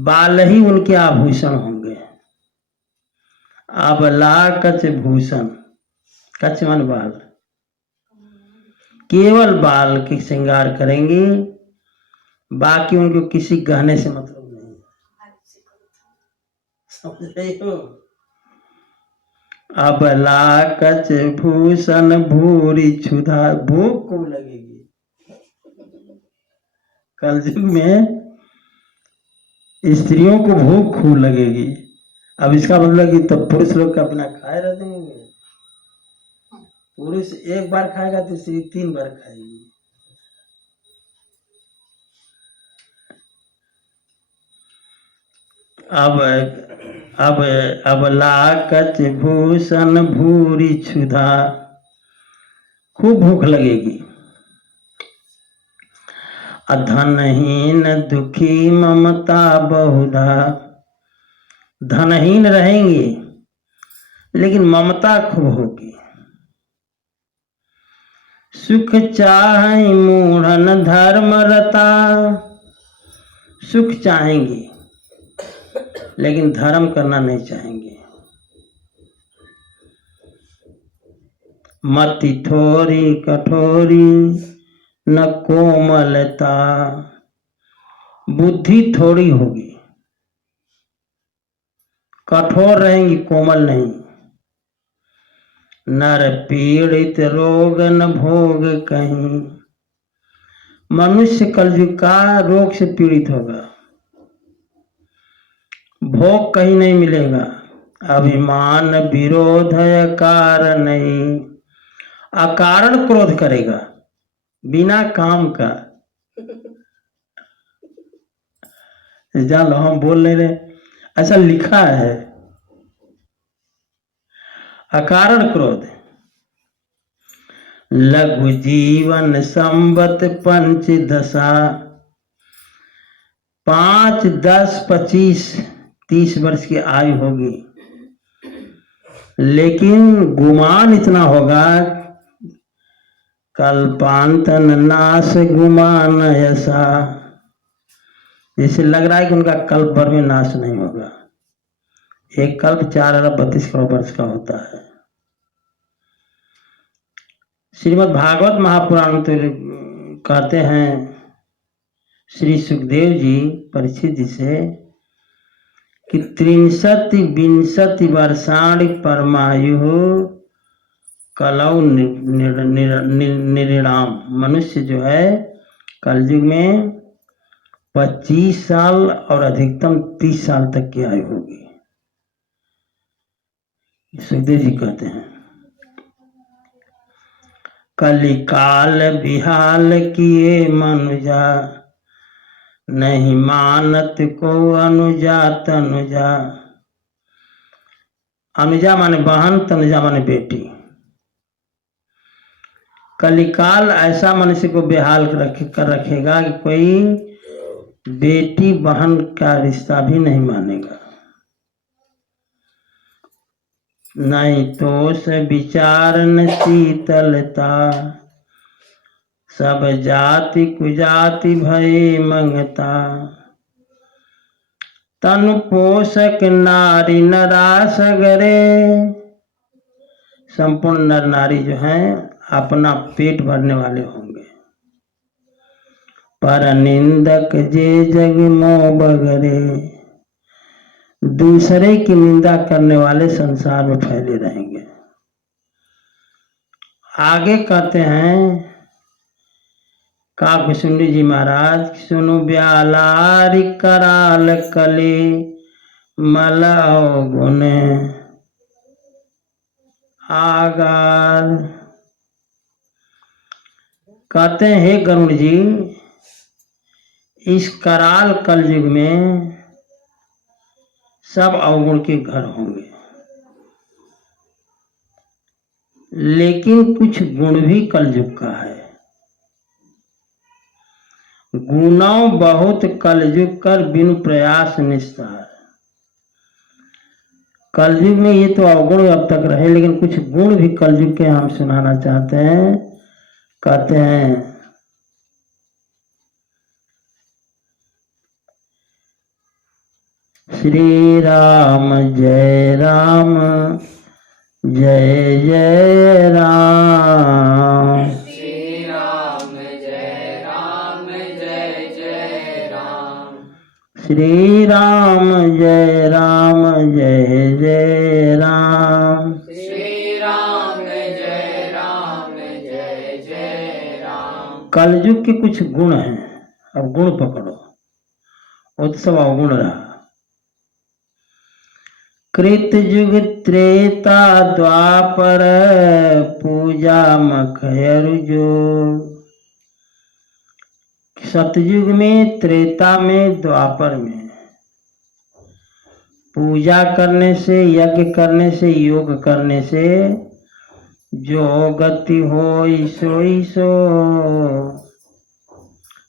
बाल ही उनके आभूषण होंगे। अबला कच भूषण, कच मन बाल, केवल बाल के श्रृंगार करेंगी, बाकी उनको किसी गहने से मतलब नहीं। समझ रही हो? अबला कच भूषण भूरि क्षुधा, भूख खूब लगेगी कलयुग में, स्त्रियों को भूख खूब लगेगी। अब इसका मतलब कि तब पुरुष लोग का अपना खाए रह देंगे। पुरुष एक बार खाएगा तो स्त्री 3 बार खाएगी। अबला कच भूषण भूरि क्षुधा, खूब भूख लगेगी। धनहीन दुखी ममता बहुधा, धनहीन रहेंगे लेकिन ममता खूब होगी। सुख चाहे मूढ़न धर्म रता, सुख चाहेंगे लेकिन धर्म करना नहीं चाहेंगे। मति थोरी कठोरी न कोमलता, बुद्धि थोड़ी होगी, कठोर रहेंगी, कोमल नहीं। नर पीड़ित रोग न भोग कहीं, मनुष्य कलयुग का रोग से पीड़ित होगा, भोग कहीं नहीं मिलेगा। अभिमान विरोध कारण नहीं, अकारण क्रोध करेगा, बिना काम का। जान लो हम बोल नहीं रहे, ऐसा लिखा है। अकारण क्रोध। लघु जीवन संवत पंच दशा, 5, 10, 25, 30 वर्ष की आयु होगी, लेकिन गुमान इतना होगा, कल्पांतन नाश गुमान ऐसा, जैसे लग रहा है कि उनका कल्प भर में नाश नहीं होगा। एक कल्प 4 अरब 32 करोड़ वर्ष का होता है। श्रीमद् भागवत महापुराण तो कहते हैं श्री सुखदेव जी परीक्षित जी से कि 63 वर्षाणि परमायु कलौ निर्णाम। मनुष्य जो है कलयुग में 25 साल और अधिकतम 30 साल तक की आयु होगी। सुखदेव जी कहते हैं कलिकाल बिहाल किए मनुजा, नहीं मानत को अनुजा तनुजा। अनुजा माने बहन, तनुजा माने बेटी। कलिकाल ऐसा मनुष्य को बेहाल कर रखेगा कि कोई बेटी बहन का रिश्ता भी नहीं मानेगा। नहीं तोष विचारन शीतलता, सब जाति कुजाति भय मंगता। तनु पोषक नारी नरा सगरे, संपूर्ण नर नारी जो हैं अपना पेट भरने वाले होंगे। पर निंदक जे जग मोह बगरे, दूसरे की निंदा करने वाले संसार में फैले रहेंगे। आगे कहते हैं काकुशुंडी जी महाराज, सुनु ब्यालारि कराल कले मल गुण आगार। कहते हैं हे गरुड़ जी, इस कराल कलयुग में सब अवगुण के घर होंगे, लेकिन कुछ गुण भी कलयुग का है। गुणों बहुत कलयुग कर बिनु प्रयास निस्तार। कलयुग में ये तो अवगुण अब तक रहे, लेकिन कुछ गुण भी कलयुग के हम सुनाना चाहते हैं। कहते हैं श्री राम जय राम जय जय राम। श्री राम जय राम जय जय राम। श्री राम जय राम जय जय राम। श्री राम जय राम जय जय राम। कलयुग के कुछ गुण हैं, अब गुण पकड़ो, उत्सव अवगुण रहा। कृत युग त्रेता द्वापर पूजा मखयरु जो। सतयुग में, त्रेता में, द्वापर में पूजा करने से, यज्ञ करने से, योग करने से जो गति होई सोई सो।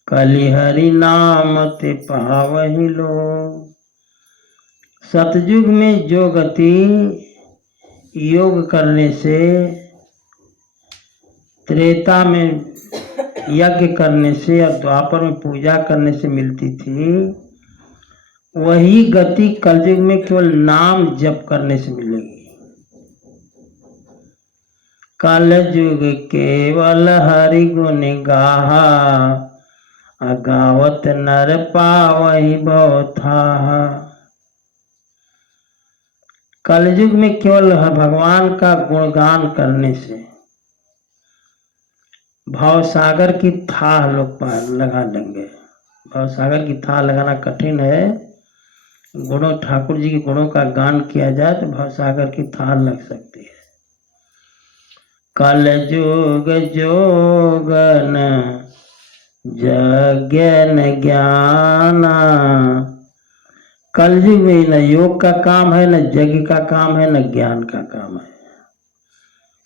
कलि हरि नाम ते पावहि लो। सतयुग में जो गति योग करने से, त्रेता में यज्ञ करने से और द्वापर में पूजा करने से मिलती थी, वही गति कलयुग में केवल नाम जप करने से मिलेगी। कलयुग केवल हरि गुण गाहा, अगावत नर पावहि भव थाहा। कलयुग में केवल भगवान का गुणगान करने से भवसागर की थाह लोग पार लगा लेंगे। भवसागर की थाह लगाना कठिन है। गुणों, ठाकुर जी के गुणों का गान किया जाए तो भवसागर की थाह लग सकती है। कलयुग जोगन यज्ञ ज्ञाना। कलयुग में न योग का काम है, न यज्ञ का काम है, न ज्ञान का काम है।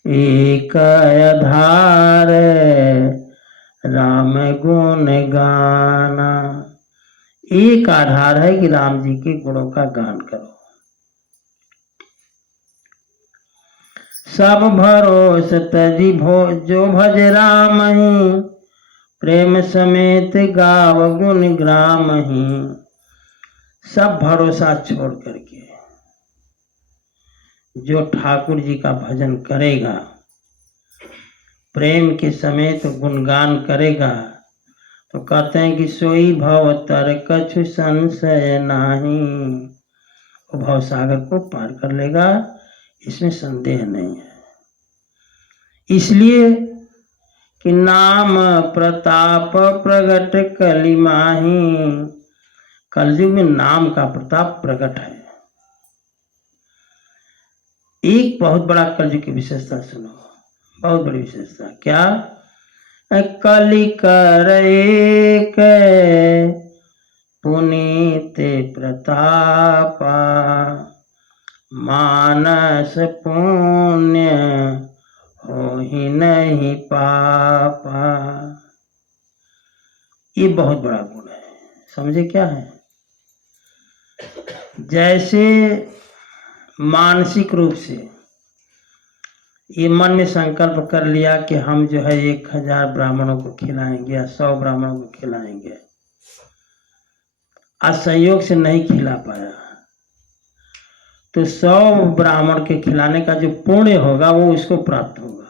एक आधार राम गुण गाना। एक आधार है कि राम जी के गुणों का गान करो। सब भरोस तजी भो जो भज राम ही, प्रेम समेत गाव गुण ग्राम ही। सब भरोसा छोड़ करके जो ठाकुर जी का भजन करेगा, प्रेम के समेत गुणगान करेगा, तो कहते हैं कि सोई भव तर कछु संशय नाही। वो भवसागर को पार कर लेगा, इसमें संदेह नहीं है। इसलिए कि नाम प्रताप प्रगट कलि माही। कलयुग में नाम का प्रताप प्रकट है। एक बहुत बड़ा कलयुग की विशेषता सुनो, बहुत बड़ी विशेषता। क्या? कलि कर एक पुनीत प्रतापा, मानस पुण्य हो ही नहीं पापा। ये बहुत बड़ा गुण है। समझे क्या है? जैसे मानसिक रूप से ये मन में संकल्प कर लिया कि हम जो है 1000 ब्राह्मणों को खिलाएंगे या 100 ब्राह्मणों को खिलाएंगे, आज संयोग से नहीं खिला पाया, तो 100 ब्राह्मण के खिलाने का जो पुण्य होगा वो उसको प्राप्त होगा।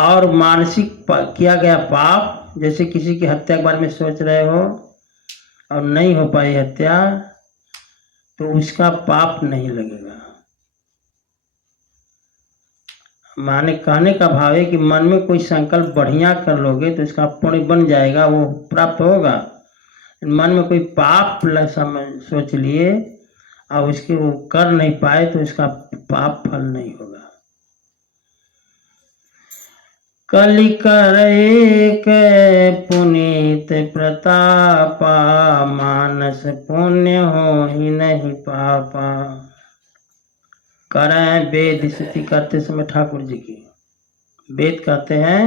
और मानसिक किया गया पाप, जैसे किसी की हत्या के बारे में सोच रहे हो और नहीं हो पाई हत्या, तो उसका पाप नहीं लगेगा। माने कहने का भाव है कि मन में कोई संकल्प बढ़िया कर लोगे तो इसका पुण्य बन जाएगा, वो प्राप्त होगा। मन में कोई पाप सोच लिए और उसके वो कर नहीं पाए तो इसका पाप फल नहीं होगा। कलि कर एक पुनीत प्रतापा, मानस पुण्य हो ही नहीं पापा। करें वेद स्तुति करते समय ठाकुर जी की, वेद कहते हैं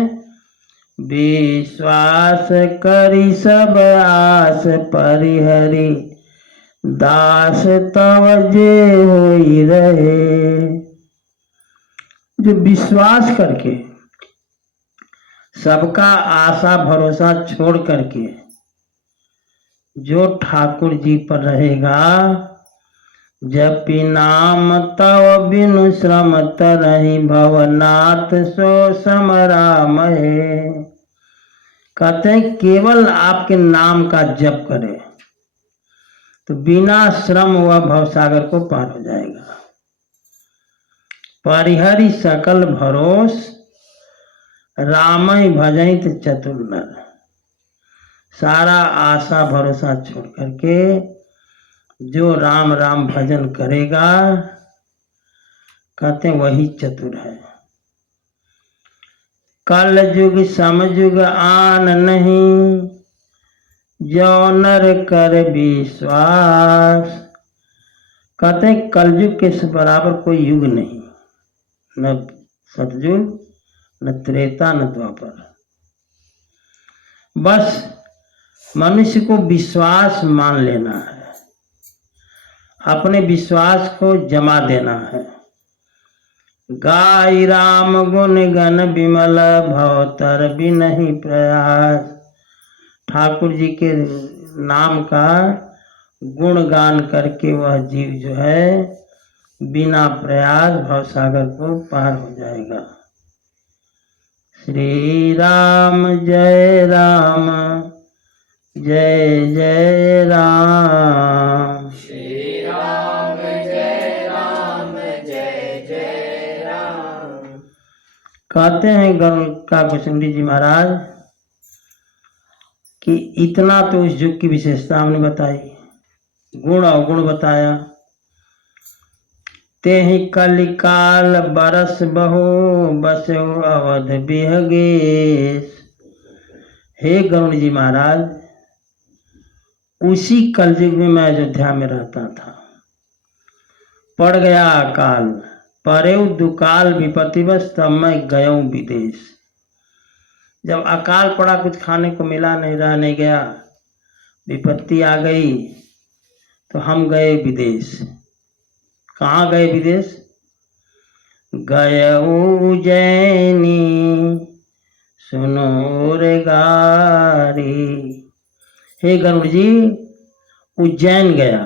विश्वास करी सब आस परिहरी, दास तव जे होई रहे। जो विश्वास करके सबका आशा भरोसा छोड़ करके जो ठाकुर जी पर रहेगा, जपि नाम तव बिनु श्रम तरहि, भवनाथ सो समराम है। कहते हैं केवल आपके नाम का जप करे तो बिना श्रम वह भवसागर को पार हो जाएगा। परिहरि सकल भरोस, रामय भजहित चतुर नर। सारा आशा भरोसा छोड़ करके जो राम राम भजन करेगा, कहते हैं वही चतुर है। कल युग समयुग आन नहीं, जो नर कर विश्वास। कहते हैं कलयुग के बराबर कोई युग नहीं, न सतयुग न त्रेता न द्वापर। बस मनुष्य को विश्वास मान लेना है, अपने विश्वास को जमा देना है। गाय राम गुण गण विमल, भवतर बिनहि प्रयास। ठाकुर जी के नाम का गुणगान करके वह जीव जो है बिना प्रयास भवसागर को पार हो जाएगा। श्री राम जय राम, जय जय राम। श्री राम जय राम, जय जय राम। कहते हैं गरुड़ भुसुंडी जी महाराज कि इतना तो इस युग की विशेषता हमने बताई, गुण अवगुण बताया। ते ही कलिकाल बरस बहु, बसो अवध बिहगेश। हे गरुड़ जी महाराज, उसी कलयुग में मैं अयोध्या में रहता था। पड़ गया अकाल, परेउ दुकाल विपतिवश, तब मैं गया विदेश। जब अकाल पड़ा, कुछ खाने को मिला नहीं, रह नहीं गया, विपत्ति आ गई, तो हम गए विदेश। कहाँ गए विदेश? गए उज्जैनी सुनो रे गारी। हे गरुड़ जी, उज्जैन गया।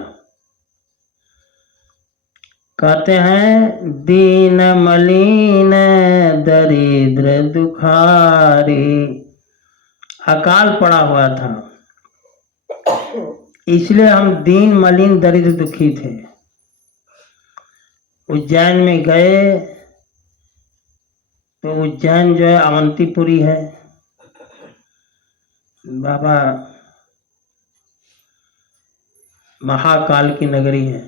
कहते हैं दीन मलिन दरिद्र दुखारी। अकाल पड़ा हुआ था, इसलिए हम दीन मलिन दरिद्र दुखी थे। उज्जैन में गए तो उज्जैन जो है अवंतीपुरी है, बाबा महाकाल की नगरी है,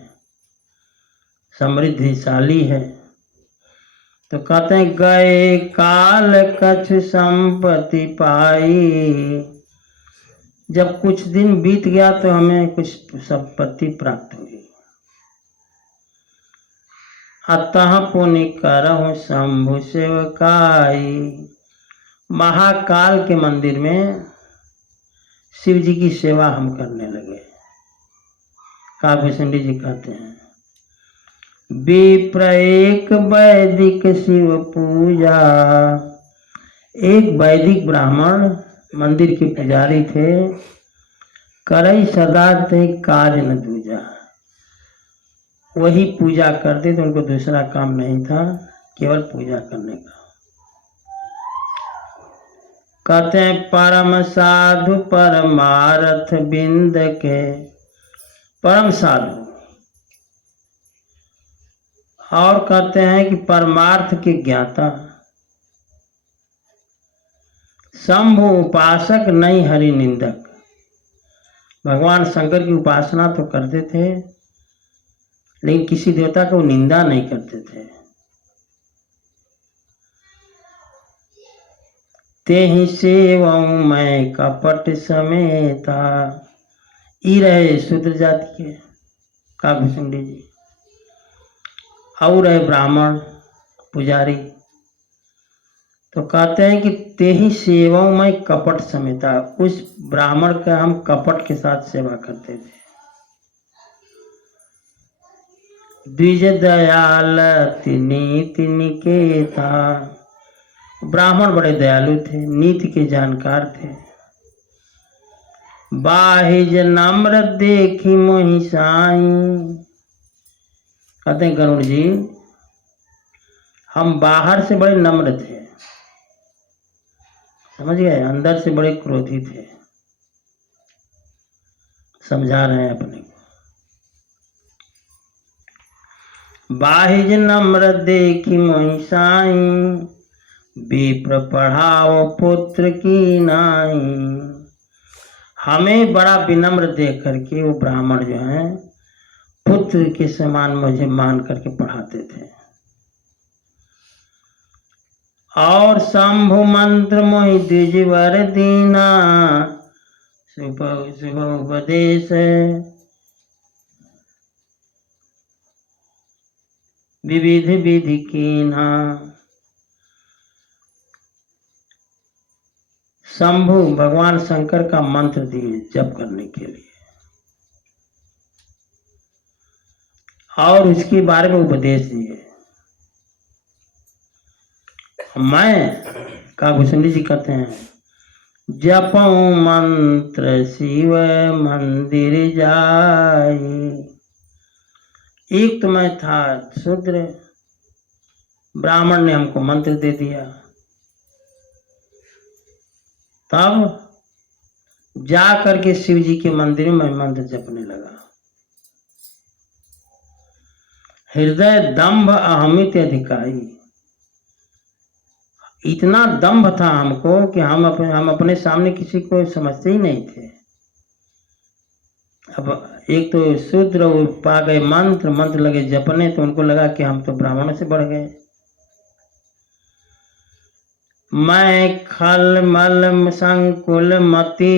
समृद्धिशाली है। तो कहते हैं गए काल कछ संपत्ति पाई। जब कुछ दिन बीत गया तो हमें कुछ संपत्ति प्राप्त हुई। अतः पुण्य करहु शंभु सेवकाई। महाकाल के मंदिर में शिव जी की सेवा हम करने लगे। काभूषण जी कहते हैं विप्र एक वैदिक शिव पूजा। एक वैदिक ब्राह्मण मंदिर के पुजारी थे, करई सदा ते काज न दूजा। वही पूजा करते थे, उनको दूसरा काम नहीं था, केवल पूजा करने का। कहते हैं परम साधु परमारथ बिंद के। परम साधु और कहते हैं कि परमार्थ के ज्ञाता। शंभु उपासक नहीं हरि निंदक। भगवान शंकर की उपासना तो करते थे, लेकिन किसी देवता को निंदा नहीं करते थे। ते ही सेवऊं मैं कपट समेता। ई रहे शूद्र जाति के काभूषण जी, और है ब्राह्मण पुजारी। तो कहते हैं कि ते ही सेवाओं में कपट समेता, उस ब्राह्मण का हम कपट के साथ सेवा करते थे। द्विज दयाल नीति निकेता, ब्राह्मण बड़े दयालु थे, नीति के जानकार थे। बाहिज नम्र देखी मोहि साई, कहते हैं गरुड़ जी हम बाहर से बड़े नम्र थे, समझ गए, अंदर से बड़े क्रोधी थे। समझा रहे हैं अपने को। बाहिज नम्र देखी मोहि साई, विप्र पढ़ाओ पुत्र की नाई। हमें बड़ा विनम्र देख करके वो ब्राह्मण जो है पुत्र के समान मुझे मान करके पढ़ाते थे। और शंभु मंत्र मोहि द्विजवर दीना, शुभ उपदेश विविध विधि कीन्हा। शंभु भगवान शंकर का मंत्र दिए जप करने के लिए, और उसके बारे में उपदेश दिए। मैं काभूषण जी कहते हैं जपऊं मंत्र शिव मंदिर जाई। एक तो मैं था शूद्र, ब्राह्मण ने हमको मंत्र दे दिया, तब जा करके शिव जी के मंदिर में मंत्र जपने लगा। हृदय दंभ अहमित अधिकारी, इतना दंभ था हमको कि हम अपने सामने किसी को समझते ही नहीं थे। अब एक तो शूद्र पा गए मंत्र लगे जपने, तो उनको लगा कि हम तो ब्राह्मणों से बढ़ गए। मैं खल मल संकुल मति,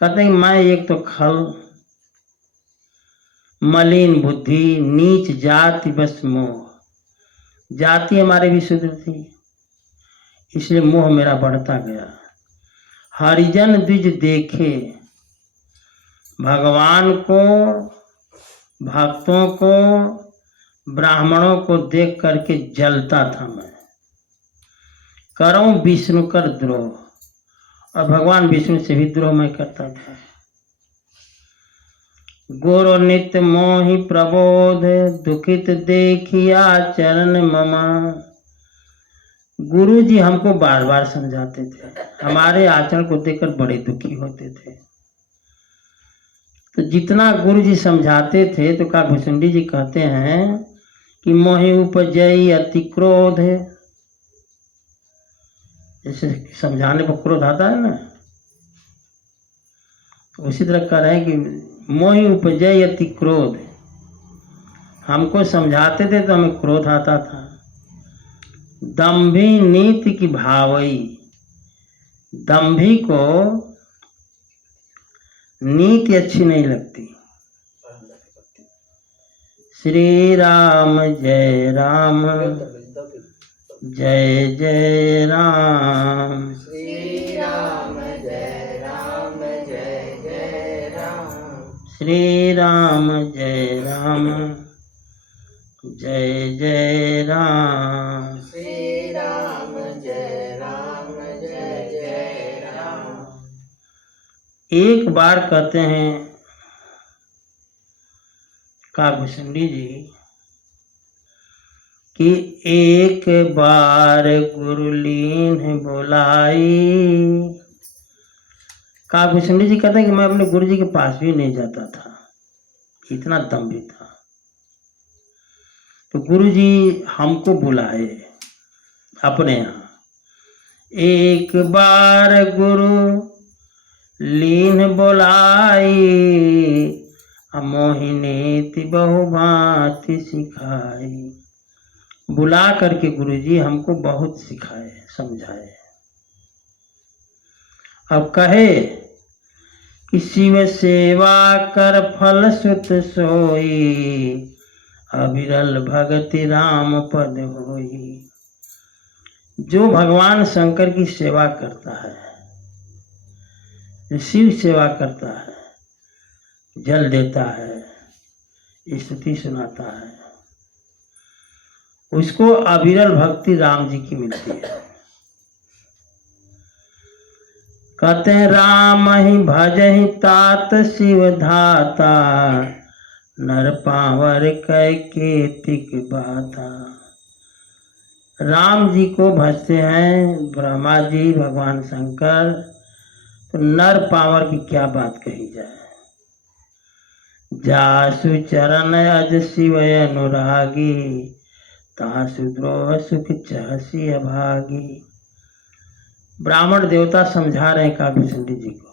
कहते हैं मैं एक तो खल, मलिन बुद्धि, नीच जाति बस मोह, जाति हमारे भी शूद्र थी, इसलिए मोह मेरा बढ़ता गया। हरिजन द्विज देखे, भगवान को, भक्तों को, ब्राह्मणों को देख करके जलता था मैं। करूं विष्णु कर द्रोह, और भगवान विष्णु से भी द्रोह मैं करता था। गुरु नित्य मोहि प्रबोध, दुखित देखिया चरण ममा। गुरु जी हमको बार बार समझाते थे, हमारे आचरण को देखकर बड़े दुखी होते थे। तो जितना गुरु जी समझाते थे, तो काभूषण जी कहते हैं कि मोहि उपजई अति क्रोध, जैसे समझाने पर क्रोध आता है ना, उसी तरह कह रहे हैं कि मोहि उपजई अति क्रोध, हमको समझाते थे तो हमें क्रोध आता था। दंभी नीति की भावई, दंभी को नीति अच्छी नहीं लगती। श्री राम जय राम जय जय राम, श्री राम जय राम जय जय राम, श्री राम जय राम जय जय राम, श्री राम जय राम जय जय राम। एक बार कहते हैं काभूषण जी कि एक बार गुरुलीन बुलाई। काभूषण जी कहते हैं कि मैं अपने गुरु जी के पास भी नहीं जाता था, इतना दम्भी था। तो गुरु जी हमको बुलाए अपने यहाँ। एक बार गुरु लीन बुलाई, मोहिनी बहु भांति सिखाई। बुला करके गुरुजी हमको बहुत सिखाए, समझाए। अब कहे कि शिव सेवा कर फल सुत सोई, अविरल भगति राम पद होई। जो भगवान शंकर की सेवा करता है, जो शिव सेवा करता है, जल देता है, स्तुति सुनाता है, उसको अविरल भक्ति राम जी की मिलती है। कहते हैं राम ही भजहि तात शिव धाता, नर पावर कै केतिक बाता। राम जी को भजते हैं ब्रह्मा जी, भगवान शंकर, तो नर पावर की क्या बात कही जाए। जासु चरण अज शिव अनुरागी, तासु द्रोह सुख चहसी अभागी। ब्राह्मण देवता समझा रहे हैं काव्यसुंदरी जी को,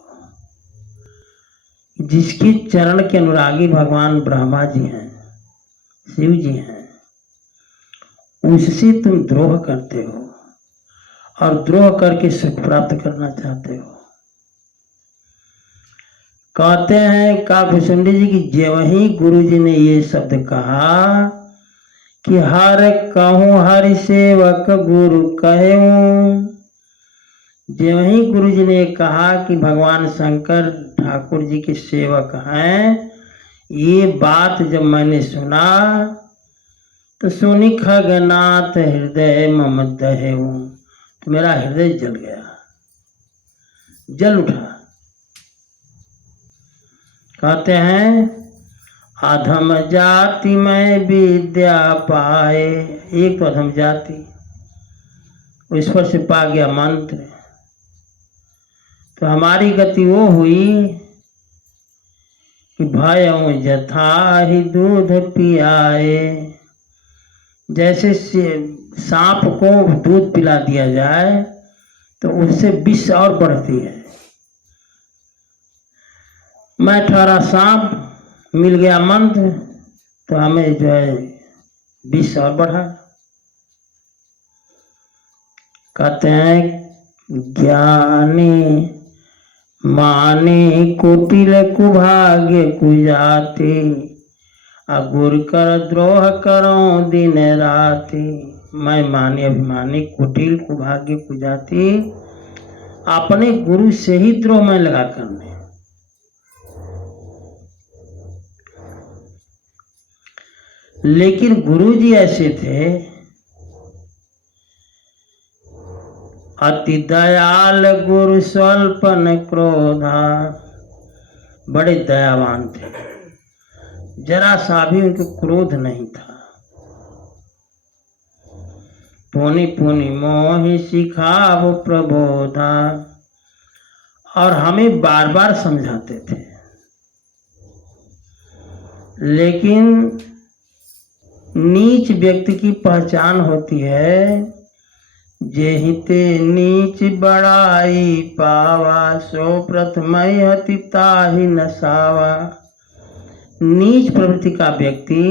जिसकी चरण के अनुरागी भगवान ब्रह्मा जी हैं, शिव जी हैं, उससे तुम द्रोह करते हो और द्रोह करके सुख प्राप्त करना चाहते हो। कहते हैं काव्यसुंदरी जी की ज्यों ही गुरु जी ने ये शब्द कहा कि हर कहूँ हरि सेवक गुरु कहूँ, ज्यों ही गुरु जी ने कहा कि भगवान शंकर ठाकुर जी के सेवक हैं, ये बात जब मैंने सुना तो सुनी खगनाथ हृदय मम दहेऊ, तो मेरा हृदय जल गया, जल उठा। कहते हैं अधम जाति में विद्या पाए, एक तो अधम जाति, उस पर से पा गया मंत्र, तो हमारी गति वो हुई कि भयऊ जथा ही दूध पियाए। जैसे सांप को दूध पिला दिया जाए तो उससे विष और बढ़ती है। मैं ठहरा सांप, मिल गया मंत्र, तो हमें जो है विष और बढ़ा। कहते हैं ज्ञानी माने कुटिल कुभाग्य कुजाति, अगुर कर द्रोह करो दिन राति। मैं माने अभिमानी कुटिल कुभाग्य कुजाति, अपने गुरु से ही द्रोह में लगा करने। लेकिन गुरु जी ऐसे थे, अति दयाल गुरु स्वल्पन क्रोधा, बड़े दयावान थे, जरा सा भी उनको क्रोध नहीं था। पुनि पुनि मोहि सिखाव प्रबोधा, और हमें बार बार समझाते थे। लेकिन नीच व्यक्ति की पहचान होती है, जेहिते नीच बड़ाई पावा, सो प्रथम अति ताहि नसावा। नीच प्रवृत्ति का व्यक्ति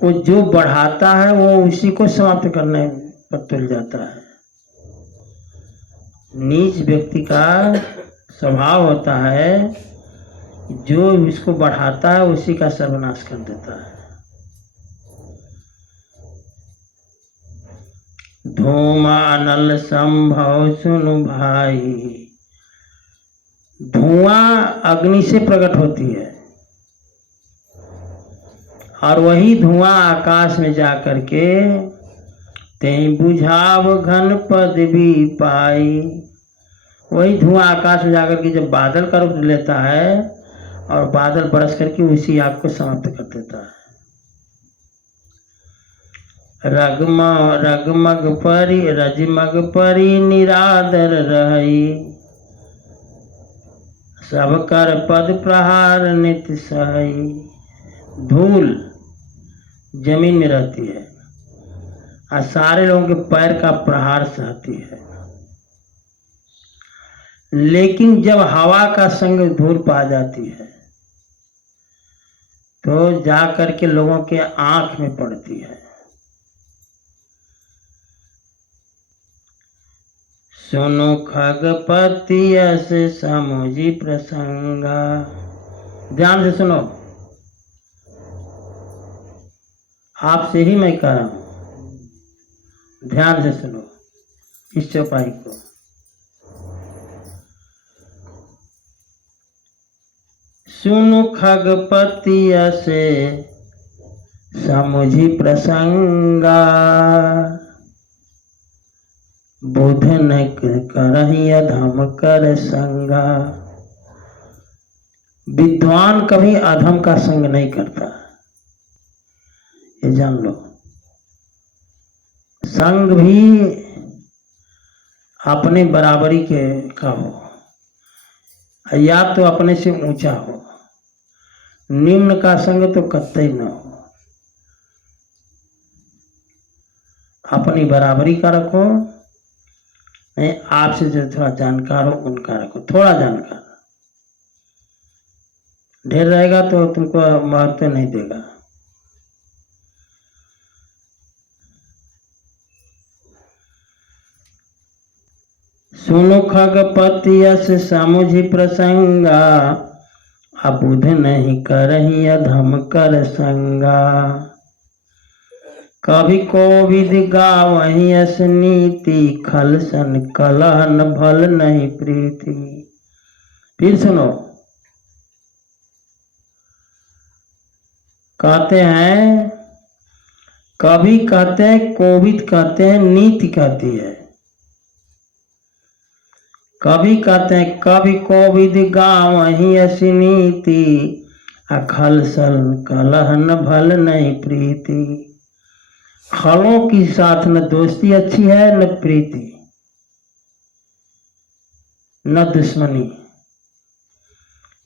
को जो बढ़ाता है वो उसी को समाप्त करने पर तुल जाता है। नीच व्यक्ति का स्वभाव होता है, जो इसको बढ़ाता है उसी का सर्वनाश कर देता है। धूमा अनल संभव सुनु भाई, धुआं अग्नि से प्रकट होती है और वही धुआं आकाश में जा करके तें बुझाव घन पद भी पाई। वही धुआं आकाश में जाकर के जब बादल का रूप लेता है और बादल बरस करके उसी आग को समाप्त कर देता है। रगमग परी निरादर रही, सब कर पद प्रहार नित्य सही। धूल जमीन में रहती है और सारे लोगों के पैर का प्रहार सहती है, लेकिन जब हवा का संग धूल पा जाती है तो जा करके लोगों के आंख में पड़ती है। सुनो खगपति यस समुझी प्रसंगा, ध्यान से सुनो, आपसे ही मैं कह रहा हूं, ध्यान से सुनो। इस चौपाई को। सुनु खगपतिया से समुझी प्रसंगा, बुध न करहि अधम कर संगा। विद्वान कभी अधम का संग नहीं करता, ये जान लो। संग भी अपने बराबरी के का हो या तो अपने से ऊंचा हो, निम्न का संग तो कतई न हो। अपनी बराबरी का रखो, नहीं आपसे जो थोड़ा जानकार हो उनका रखो, थोड़ा जानकार। ढेर रहेगा तो तुमको महत्व नहीं देगा। सुनो खगपति यस समुझि प्रसंगा, अबुध नहीं करहि अधम कर संगा। कभी कोविद गावहि यस नीति, खल सन कलह न भल नहीं प्रीति। फिर सुनो, कहते हैं कभी कहते हैं कोविद कहते हैं नीति कहती है, कभी कहते हैं कभी कोविद गावहि यस नीति, अखल सन कलह न भल नहीं प्रीति। खलों के साथ न दोस्ती अच्छी है न प्रीति न दुश्मनी।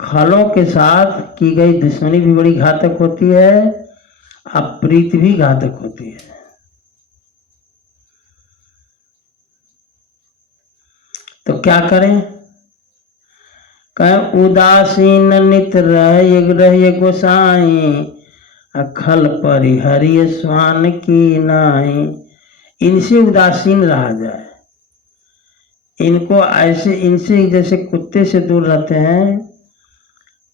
खलों के साथ की गई दुश्मनी भी बड़ी घातक होती है, अब प्रीति भी घातक होती है। तो क्या करें? कहें उदासीन नित रहे गोसाई, अखल परिहरिय स्वान की नाई। इनसे उदासीन रहा जाए, इनको ऐसे इनसे जैसे कुत्ते से दूर रहते हैं।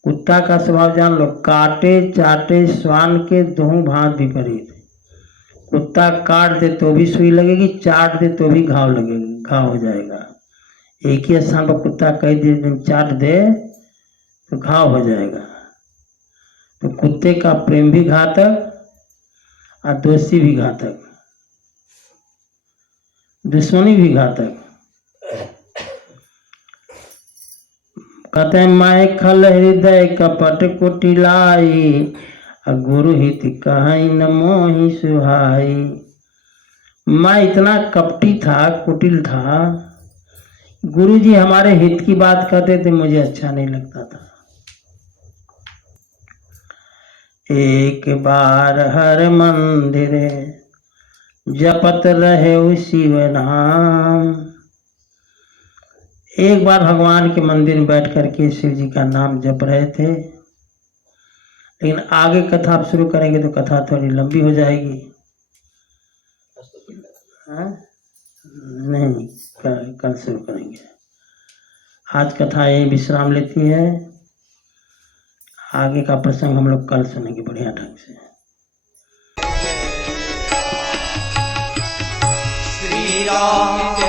कुत्ता का स्वभाव जान लो, काटे चाटे स्वान के दोनों भांत विपरीत। कुत्ता काट दे तो भी सुई लगेगी, चाट दे तो भी घाव लगेगी, घाव हो जाएगा। एक ही स्थान पर कुत्ता कई दिन चाट दे तो घाव हो जाएगा। तो कुत्ते का प्रेम भी घातक और दोस्ती भी घातक, दुश्मनी भी घातक। कहते हैं मैं खल हृदय कपट कुटिलाई, गुरु हित कहीं न मोहि सुहाई। मैं इतना कपटी था, कुटिल था, गुरु जी हमारे हित की बात करते थे, मुझे अच्छा नहीं लगता था। एक बार हर मंदिर जपत रहे शिव नाम। एक बार भगवान के मंदिर में बैठ करके शिव जी का नाम जप रहे थे, लेकिन आगे कथा आप शुरू करेंगे तो कथा थोड़ी लंबी हो जाएगी। नहीं, कल शुरू करेंगे। आज कथा यही विश्राम लेती है, आगे का प्रसंग हम लोग कल सुनेंगे बढ़िया ढंग से। श्री राम